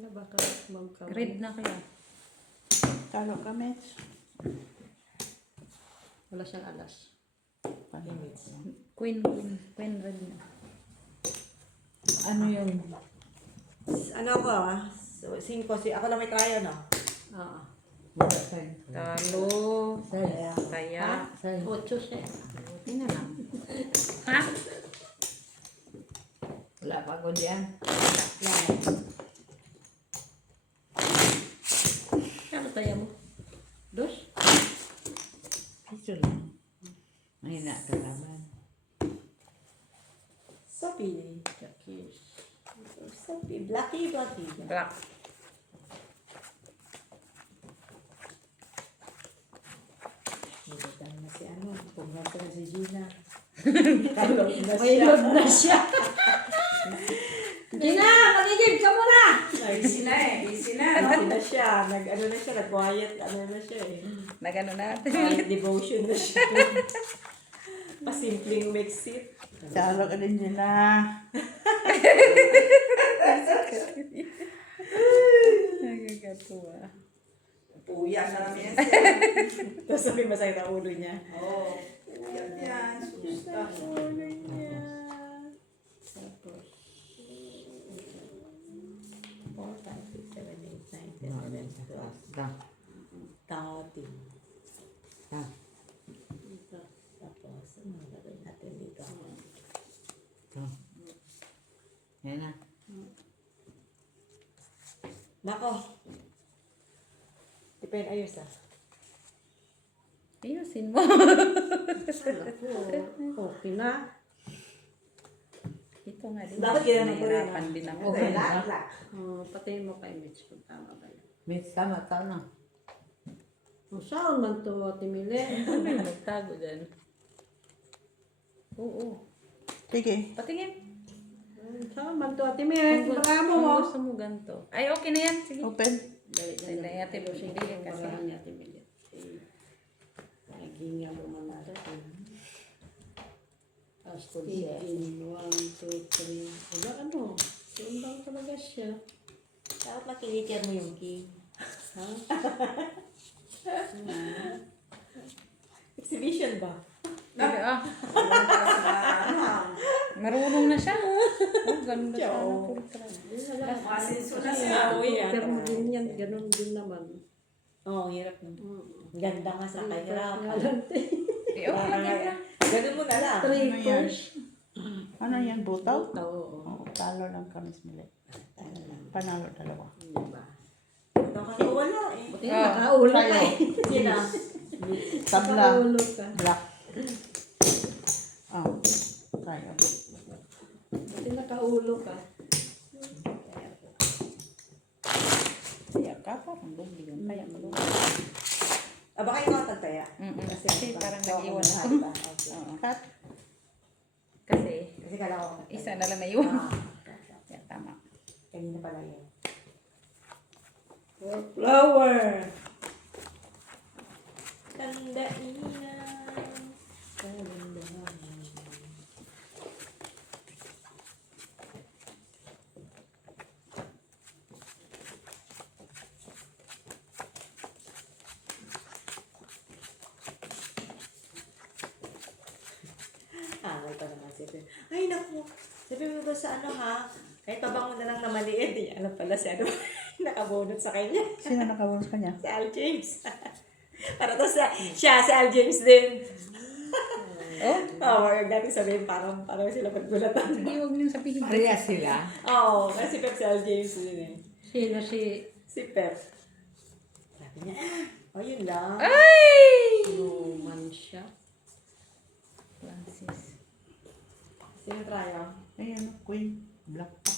Na baka magkamay. Red na kaya. Talo ka, Mitch. Wala siyang alas. Image. Queen red na. Ano yung Ano ko So, 5. Ako lang may tayo, no? Oo. wala sa'yo? Talo. Kaya, Kaya. Sa'yo. 8 siya. Buti na lang. Ha? Wala pa ko diyan. Ano tayo mo? 2? Ito lang. Mahina ka naman. Sophie. Kiss. Sophie. Blacky. Black. Nagdang na si ano. Pumunta na si Gina. May load na siya. Gina, magigib ka muna! Busy na eh. Busy na, no? Ano na siya. Nag-ano na siya. Nag-quiet. Ano na siya eh. Nagano na. Quiet devotion na siya. Pasimpleng mix-it. Talo ka din nila. Nagagatuwa. Puya na lang yan. Tapos sabi masakit ang ulo niya. Oo. Puya yan. Susta. Tapos, 4, 5, 6, 7, 8, 9, 10, 11, 12, Da. 13. Da. Tapos, ano gagawin natin dito? Da. Yan na. Nako. Depende ayos Ayusin mo. Okay na. Ito nga din. Dapat ginanong ko rin, Nahirapan din ako. Okay. Lock. Patayin mo kay Mitch kung tama ba yun. May tama na. Ang sound man to, Ate Mile. Ano yung nagtago dyan? Oo. Sige. Patingin. Saan man to, Ate Mel? Kung Baka mo mo. gusto mo ganito. Ay, okay na yan. Sige. Open. Sige, Ate Lucy. Bigyan kasi. Naging nga luman natin. Speaking, 1, 2, 3. Wala ano. Yun lang talaga siya. Dapat makilikir mo yung king. Ha? Exhibition ba? Sige, marunong na siya. Oh, ganda siya. Masinso na siya. Pero din yan, ganun din naman. Oo, hirap na. Ganda nga sa kahirapan. Eh, okay na yan. Ganun mo na lang. Ano yan? Trippers. Ano yan? Butaw? Oo. Oo, talo lang kami sa mili. Panalo dalawa. Diba? Ito kasi wala eh. Buti nakaulo ka eh. Sino? Tabla. Nakaulo ka. Black. Tayo. Buti nakaulo ka. Kaya ka, parang bumili yun. Kaya mo doon. Baka ikaw tagtaya. Kasi parang nag-iwan na. ako. Okay. Oo. Cut. Kasi, Kasi kala ko. isa na lang na yun. Ah, Kaya tama. kanina pala yun. Flower. Tandainan. May pa naman si Ate. Ay, naku. Sabi mo ba sa ano ha? Kahit pabango na lang na maliit. Eh. Alam pala si ano. Nakabunot sa kanya. Sino nakawala sa kanya? Si Al James. Para to siya, si Al James din. Oo, yung dating sabihin, parang sila paggulatan. Sige, huwag niyo sabihin. Pareha sila. Oo, kasi si Pep si Al James din eh. Sino si Si Pep. Sabi niya, yun lang. Ay! Roman siya? Francis. Sino tayo? Ayan, queen. Black pa.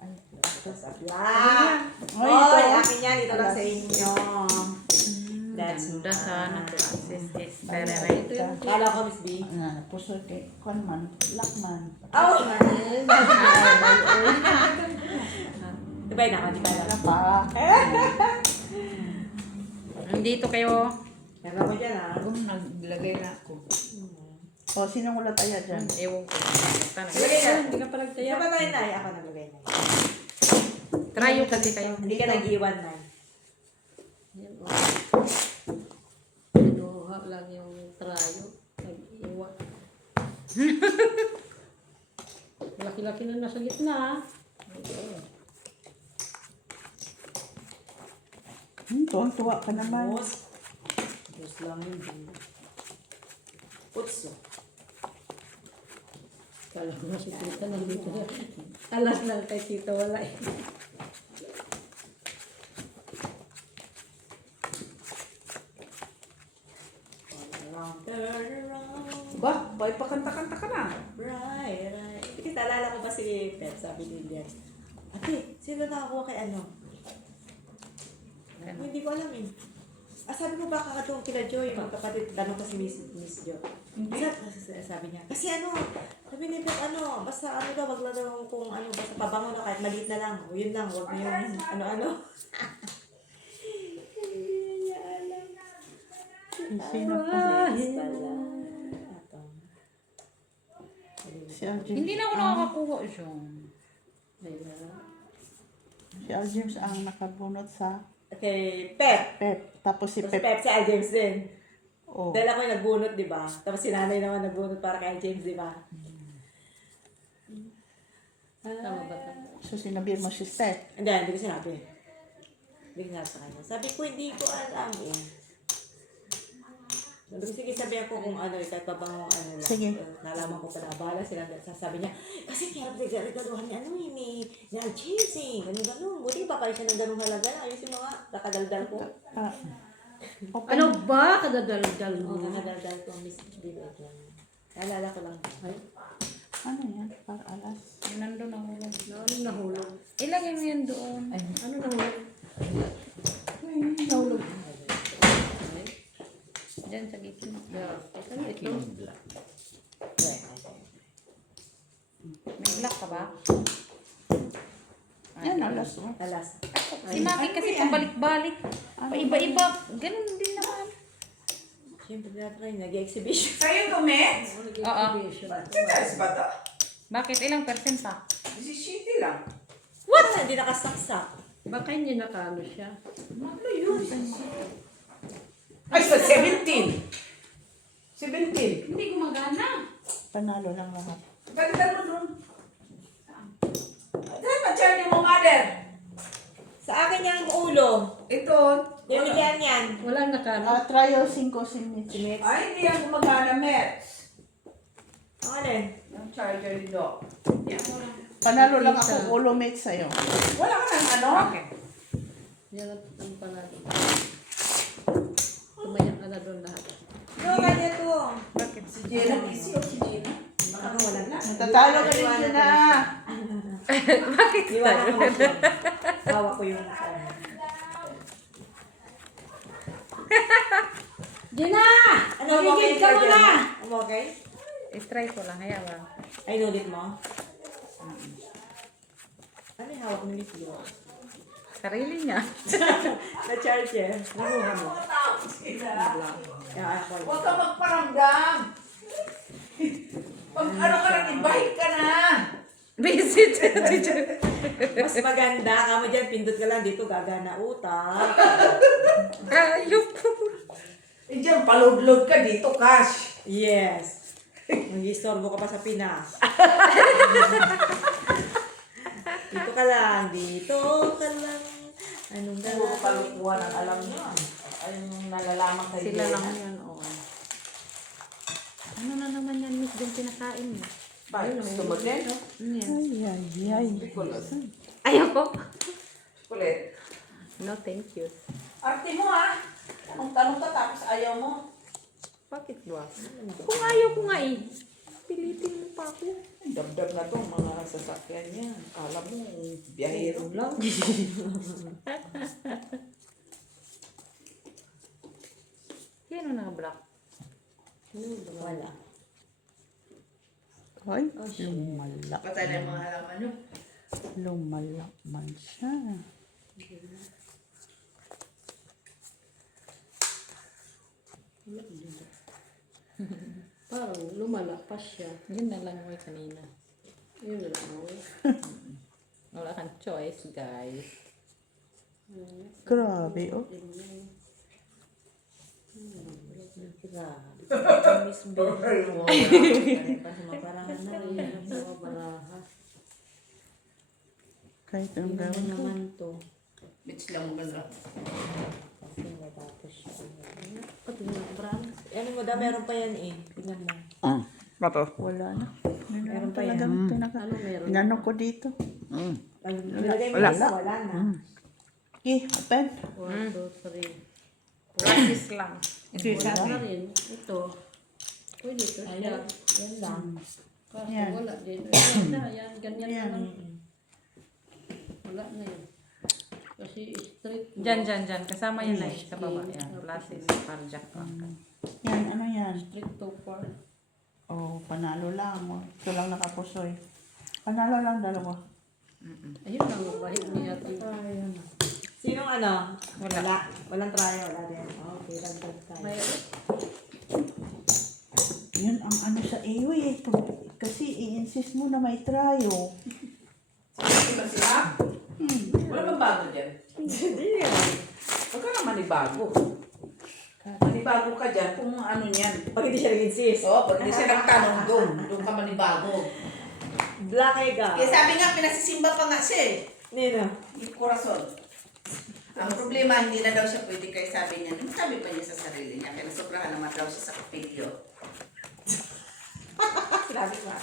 Ay. Tapos black. Oy, Oy, ito. akin yan. Ito lang sa inyo. That's Ganda sana, Francis. Yes, Ay, tararay. ito. Kala ko, Miss B. Puso kay Kwan man. Black man. Oh! Diba yun ako, di ba Wala alam? pa. Dito kayo. Meron ko dyan ah. Kung naglagay na ako. O, sinong wala tayo dyan? Ewan ko. Tanong. Lagay na. Hindi ka pa Di nagtaya. ba tayo na? Ako naglagay na. Try yung kasi kayo. Hindi ka nag-iwan na. Yan, oh. Kinuha lang yung trayo. Nag-iwa. Laki-laki na nasa gitna. Tuwang-tuwa ka naman. Diyos lang yun. Putso. Kala ko na si Tita nandito. Alas lang kay Tita wala eh. Turn around. Ba, boy, pakanta-kanta ka na. Right, right. Kasi naalala ko pa si Pep, sabi ni Lian. Ate, sino nakakuha kay ano? Hindi ko alam eh. Sabi mo ba kakatong kila Joy, magkapatid, tanong ko si Miss Jo. Sabi niya, kasi ano, sabi ni Pep, ano, basta ano daw, wag lang daw kung ano, basta pabango na kahit maliit na lang. O yun lang, wag niyo yung ano-ano. Sino pa? Si Al James. Hindi na ako nakakakuha siya. Si Al James ang nakabunot sa Okay, Pep. Pep. Tapos si Tapos Pep. Pep si Al James din. Oh. Dahil ako yung nagbunot, di ba? Tapos si nanay naman nagbunot para kay Al James, di ba? Tama ba ito? So sinabihan mo si Steph. Hindi ko sinabi. Hindi ko sinabi sa kanya. Sabi ko, hindi ko alam eh. Sabi ko, sige, sabihan ko kung ano, kahit pa bang ano lang. Sige. Nalaman ko pa na, bahala sila. Sabi niya, kasi kaya regaluhan niya, ano eh, ni Al James eh. Ganun. Buti pa kayo siya ng ganung halaga na. Ayusin mo nga, nakadaldal ko. Open. Ano ba? Kadadaldal mo. Nakadaldal ko, Miss Bibet lang. Naalala ko lang. Ay, Ano yan? Para alas. Yung nandun ang hulog. Ano nahulog? Ilagay mo yan doon. Ano nahulog? Nahulog. Diyan sa gitna. Yeah. King Black. May black ka ba? Yan, alas mo. Alas. Si Maki kasi pabalik-balik. Paiba-iba. Ganun din naman. Siyempre tinatry, nag-exhibition. Sa'yo to, Mets? Oo. Chance ba to? Bakit? Ilang percent pa? 17 lang. What? Hindi nakasaksak. Baka hindi nakano siya. Ano yun? Ay, sa 17. 17. Hindi gumagana. Panalo lang lahat. Balitan mo dun. Dahil ma-charge mo, mother. Sa akin yung ulo. Ito. Yung bigyan yan. Walang nakano. Trial 5 si Mitch. Ay, hindi yan gumagana, Mets. Ang alin? Yung charger nito. Panalo lang ako ulo, Mitch, sa'yo. Wala ka ng ano? Okay. Yan ang panalo. Tumayak ka na doon lahat. No, kanya to. Bakit? Si Gina. Si Gina. Ako wala na. Natatalo ka rin siya na. Iwanan ko na siya. Hawak ko yung Gina! Ano, okay ka muna? Okay? I-try ko lang. Haya ba? Ay, nulit mo? Ano yung hawak ni Miss Gio? Sarili niya. Na charger. Nakuha mo. Kaya ako. Huwag ka magparamdam. Pag ano ka lang, ibahit ka na. Visit. Mas maganda. Kamo dyan, pindot ka lang dito. Gagana utak. Ayop. Eh dyan, palod-load ka dito, cash. Yes. Mag-istorbo ka pa sa Pinas. Dito ka lang. Dito ka lang. Anong Puro gagawin? kalukuhan ang alam niyo. Ay, yung nalalaman kayo. Sila lang yan. Oo. Ano na naman yan, Miss, yung pinakain mo? Bakit? Gusto mo din? Ano yan? Ay. Ayoko. Kulit. No, thank you. Arte mo ha. Tanong-tanong ka tapos ayaw mo. Bakit ba? Kung ayaw ko nga eh. Pilitin mo pa ako. Dabdab na to mga sasakyan niya. Kala mo, biyahero lang. Yan ang naka-black. Wala. Ay, lumalak. Patay na yung mga halaman nyo. Lumalak man siya. Parang lumalapas siya. Yun na lang mo kanina. Yun na lang ako. Wala kang choice, guys. Grabe, oh. Grabe. Miss B. Pa sa mga parangan na. Mga baraha. Kahit ang Ano gawin ko. naman to? Bitch lang mo ganda. Kasi matapos siya. Pati mga baraha. Ano mo daw, meron pa yan eh. Tingnan mo. Wala na. Meron pa Talaga yan. Ano meron? Inano ko dito. Ay, nilagay mo Wala isa, na. wala na. Okay, open. 1, 2, 3. Practice lang. Ito yung sa Wala akin. na rin. Ito. Pwede ito siya. Yan lang. Kaso Yan. wala din. Yan na. Yan. Ganyan Yan. na lang. Wala na yun. Kasi straight. Dyan. Kasama yan na sa baba. Yan. Plasis. Parjak lang. Yan, ano yan? Straight to far. Oh, panalo lang. Oh. Ito lang nakapusoy. Panalo lang dalawa. Ayun lang. Bahit niya ito. Sinong ano? Wala. Walang try, wala din. Okay, dagdag tayo. Mayroon. Yun ang ano sa iyo eh. Kasi i-insist mo na may tryo. Sige ba sila? Wala bang bago dyan? Hindi yan. Huwag ka na manibago. Manibago ka dyan kung ano yan. Pag hindi siya nag-insist. Oo, pag hindi siya nagtanong doon, doon ka manibago. Black eye ka. Kaya sabi nga, pinasisimba pa nga siya eh. Nino. Yung corazon. Ang problema, hindi na daw siya pwede kaya sabi niya. Sabi pa niya sa sarili niya. Kaya nasobrahan naman daw siya sa kapilyo. Grabe ka.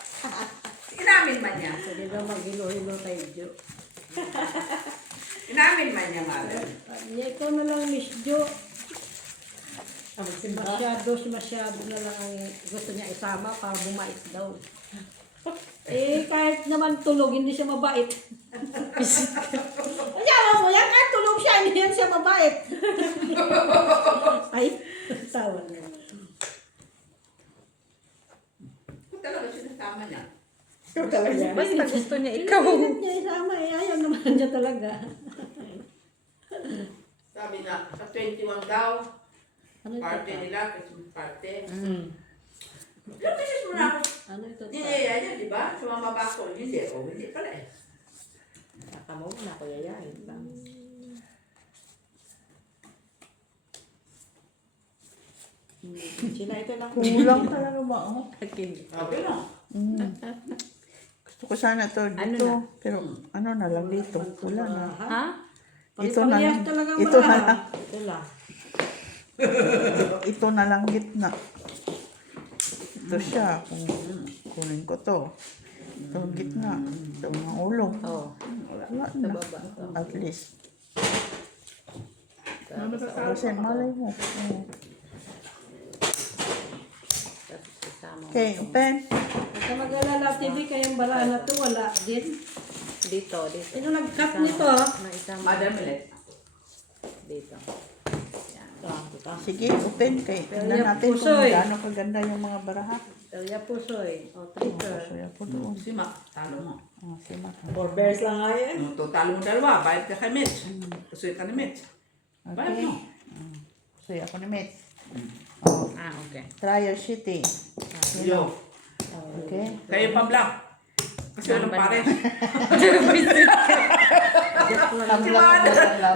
Inamin man niya. Pwede daw mag-hilo-hilo tayo, Jo. Inamin man niya, mother. Ikaw na lang, Miss Jo. Magsimba. Masyado na lang ang gusto niya isama para bumait daw. Eh, kahit naman tulog, hindi siya mabait. Ayaw mo yan, kahit tulog siya, hindi yan siya mabait. Ay, tawa na. tama niya. Ikaw talaga. Basta gusto niya ikaw. Pilit niya isama eh. Ayaw naman niya talaga. Sabi na, sa 21 daw, Ano ito? party nila, Christmas party. Ilang beses mo na ako Ano ito? niyayaya, di ba? Sumama ba ako? Hindi. O, hindi pala eh. Saka mo muna ako yayain. Sila ito lang. Kulang talaga ba? Oh? Okay lang. Gusto ko sana to dito. Pero ano na lang dito. Wala na. Ha? Ito na lang. talagang Ito na baraha. lang. Ito lang. Ito na lang gitna. Ito siya. Kung kunin ko to. Ito ang gitna. Ito ang ulo. Oh. Wala na. At least. Kasi malay mo. Oo. Okay, open. Huwag ka mag-alala, TV, kayang baraha na to, wala din. Dito, dito. Sino nag-cut nito? Na isama Madam Milet. dito. Sige, open. Kay tingnan Kaya natin kung pusoy. gaano kaganda yung mga baraha. Terya Pusoy. O, Twitter. So, yan po doon. Si Mac, talo mo. Si Mac. 4 bears lang nga yan. Nung talo mo dalawa, bayad ka kay Mitch. Kasi ka ni Mitch. Bayad Okay. mo. So, ako ni Mitch. Oh, Ah, okay. trial sheeting. Yo. Okay. Kayo pa black. Kasi walang pares. Si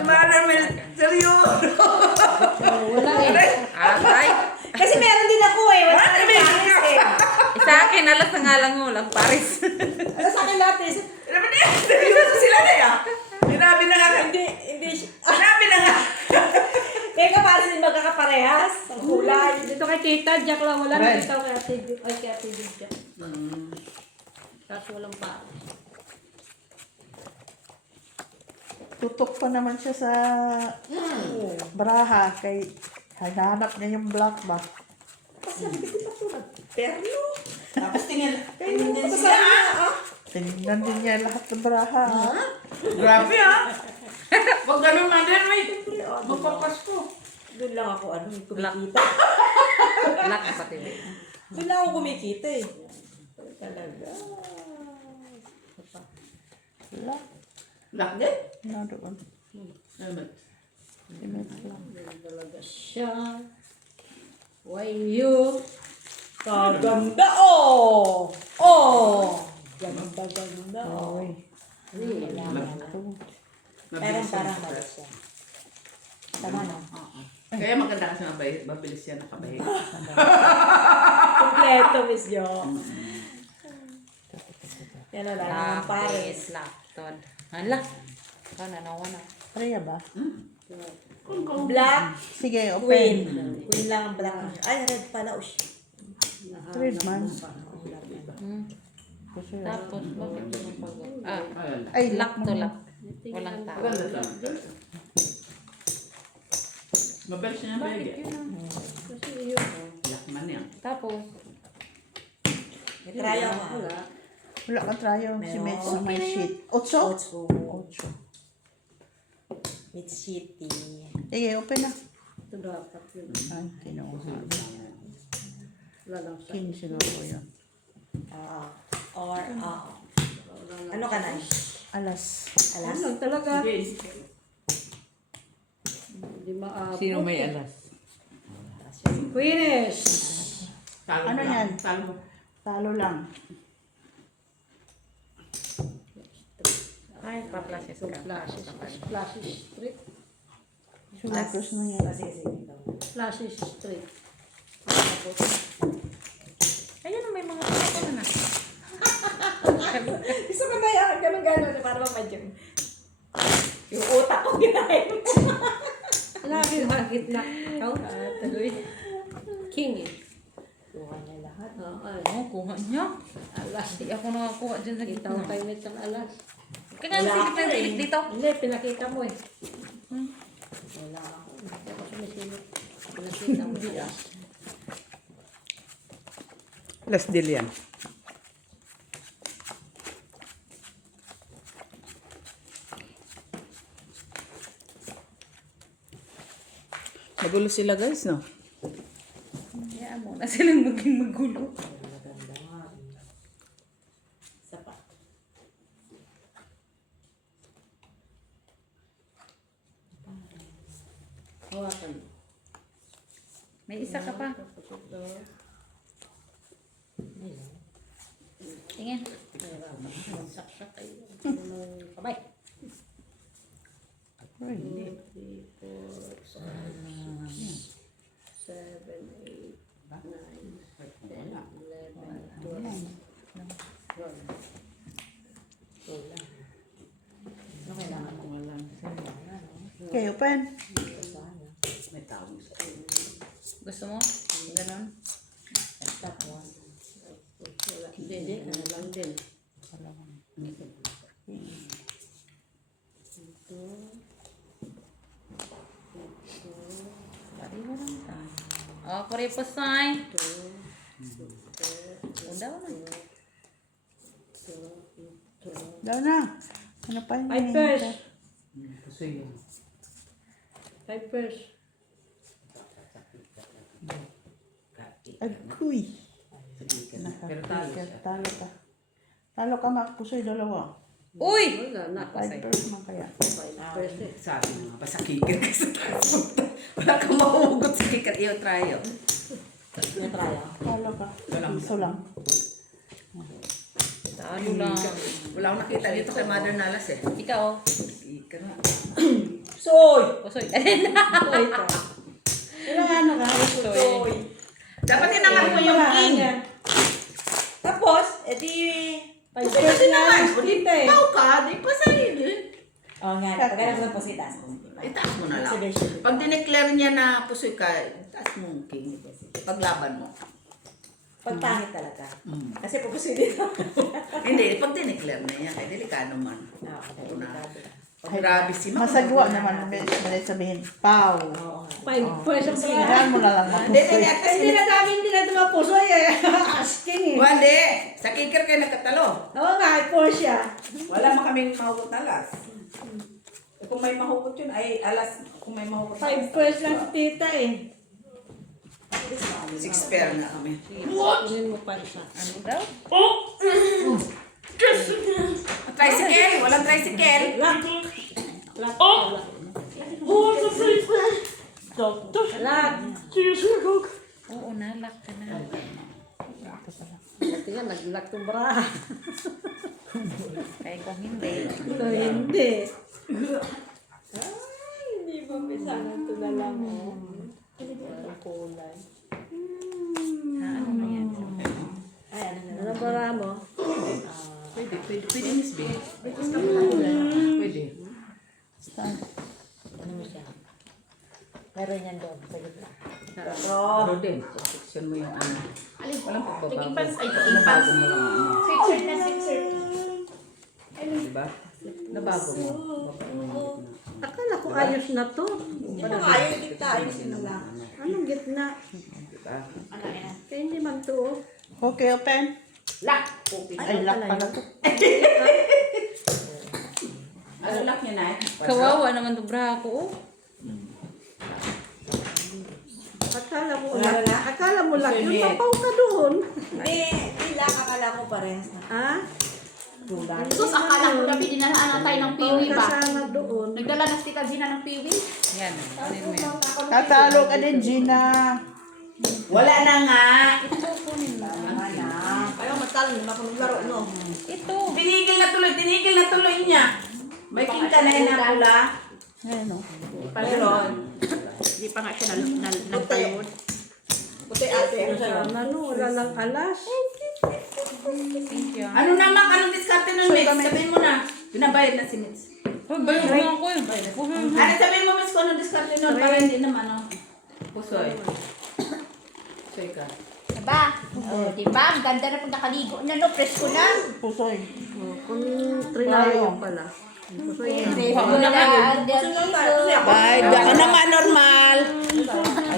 Madam Milet, seryoso. Wala eh. Aray. Kasi meron din ako eh. Wala na yung pares eh. Sa akin, alas na nga lang mo, lang Paris. Ano sa akin lahat eh. Sinabi niya, seryoso sila na yan. Sinabi na nga. Hindi. Sinabi na nga. Kaya ka para din magkakaparehas. Ang kulay. Dito kay Tita Jack lang, wala na dito kay Ate ay kay Ate Jack. Kaso walang pa. Tutok pa naman siya sa baraha. Kay hanap niya yung black ba. Perlo. Tapos tingin din Tapos sila. sabi niya, ah. Tinignan din niya lahat ng baraha. Grabe ha. Wag ganun Madam Milet. Magpapasko. Doon lang ako ano, kumikita. Black pati. Doon lang ako kumikita eh. Talaga. Wala. Black din? Wala doon. Si Mitch lang. Talaga siya. Why you? Kaganda oh! Oh! Ganda. Oy. Parang mabait siya. Tama na. Kaya maganda kasi mabilis yan nakabahig. Kompleto, Miss Jo. Yan na lang, ang Paris, pares. laptop. Hala. Kana na wala. Freya ba? Black, Sige, queen. open. Queen lang ang black. Ay, red pala. Ush. Red man. Tapos, bakit yung pag... Ah, Ay, lock to naman. lock. Walang tao. Maganda siya. Mabilis niya Bakit bege. yun ah? Yak man yan. Tapos, May try ako. Wala ka tryo. Si Mitch sa may sheet. Otso? Otso. Otso. It's shitty. Sige, open na. Ito dapat yun. Ay, kinuha. Wala lang siya. 15 na po yun. Or, ano ka na? Alas. Alas? Ano talaga? Sige. Hindi maabot. Sino may alas? Finish! Talo Ano lang. yan? Talo mo. Talo lang. ay, pa-flashes So, ka. flashes straight. Sumagos na yan. Flashes straight. Ayun, may mga pala na. Gusto ko na yan. Ganun-ganun. Para mamadyan. Yung utak ko ginahin. Lagi na gitna. Ikaw? Tuloy. King eh. Kuha niya lahat. Ay. Oo, kuha niya. Alas. Hindi ako nakakuha dyan sa Kita gitna. ko kayo nito ng alas. Kaya nga, sige pa yung dito. Hindi, pinakita mo eh. Wala ako. Hindi ako sumisilip. Pinakita mo siya. Las deal yan. Magulo sila guys, no? Kaya mo na silang maging magulo. tingin. Saksak kayo. Kamay. Uy, 3, 4, 5, 6, 7, 8, 9, 10, 11, 12. Ano kailangan ko nga lang? okay, open. Gusto mo? Ganon? Hindi. Ano lang din. Pari mo lang tayo. Oh, pare po sign. Daw na. Daw na. Ano pa yun? 5 first. 5 first. Agoy. Talo ka. Talo ka, Pusoy, dalawa. Uy! Wala na. 5 first man kaya. 5 first eh. Sabi mo pa sa kicker ka sa taas. Wala kang mahuhugot sa kicker. Iyo, try yun. May try ah. Talo ka. Iso lang. Talo lang. Wala akong nakita dito kay Mother Nalas eh. Ikaw. Kicker nga. Soy! Pusoy. Alin na. Soy ka. Kailangan na nga. Soy. Dapat tinangan mo yung king. Tapos, edi... Kasi naman, Dito eh. ikaw ka, di pa sa'yo yun. Oo nga, pagkala ko ng positas. Itaas mo na lang. Sige. Pag dineclare niya na pusoy ka, itaas mo yung king. Paglaban mo. Pagpangit talaga. Mm. Kasi pupusin dito. Hindi, pag dineclare na yan, kaya delikado man. Okay, Una. delikado. Grabe si Mama. Masagwa naman. Mali sabihin, Pau. Oo nga. 5 first ang sila. Kailangan mo na lang na Hindi, Pusoy. Hindi na dami, hindi na dumapuso eh. Asking eh. Hindi, sa kicker kayo nagkatalo. Oo nga, four siya. Wala mo kaming mahugot na alas. Eh, kung may mahugot yun, ay alas, kung may mahugot na 5 first lang si tita eh. 6 pair na kami. Kunin mo pa isa. Ano daw? Tricycle, walang tricycle. Lock. Lock. Lock. Oo na, lock ka na. Buti nga, nag-lock yung bra. Kaya kung hindi. Ito hindi. Ay, hindi ba pisahan ito na lang oh. Ang kulay. Ano na yan? Ay, ano na Ano bra mo? Pwede Miss B. Pwede. Ano mo siya? Meron yan doon, sa gitna. Pero din, section mo yung ano. Alin? Walang pagbabago. Tingin pants. Ay, tingin Nabago pants. mo lang ano. Sweatshirt na sweatshirt. Diba? Nabago mo. Babago mo. Akala ko ayos na to. Hindi na nga, yung gitna, ayusin na lang. Anong gitna? Diba? Ano yan? Kaya hindi man to. Okay, open. Lock. Ay, lock pala to. Ano lock niya na eh? Kawawa naman to bra ko. Oh. Akala mo Wala lang. na. Akala mo lang. Yung Sunit. tapaw ka doon. Hindi, lang, akala ko parehas na. Ha? Kulay. Sus, akala ko na dinalahan na tayo ng piwi ba? Kasama doon. Nagdala na si Tita Gina ng piwi? Yan. Ano mo yan? Tatalo ka din, Gina. Wala na nga. Ito, kunin mo. Ayaw matalo, hindi ako naglaro, no? Ito. Tinigil na tuloy niya. May king ka na na pula. Ayan o. Meron. Hindi pa nga siya nagpalod. Puti ate, ano siya? Ano, wala lang alas. Thank you. Ano naman, anong diskarte nun, Miss? Sabihin mo na. Binabayad na si Miss. Bayad mo ako yun. Ano sabihin mo, Miss, kung anong diskarte nun? Para hindi naman, ano. Pusoy. Pusoy ka. Diba? Oh, diba? Ang ganda na pag nakaligo na, no? Presko na. Pusoy. Kung trinayo pala. So, yun. Presko na. Bye. Ako naman normal. Ay,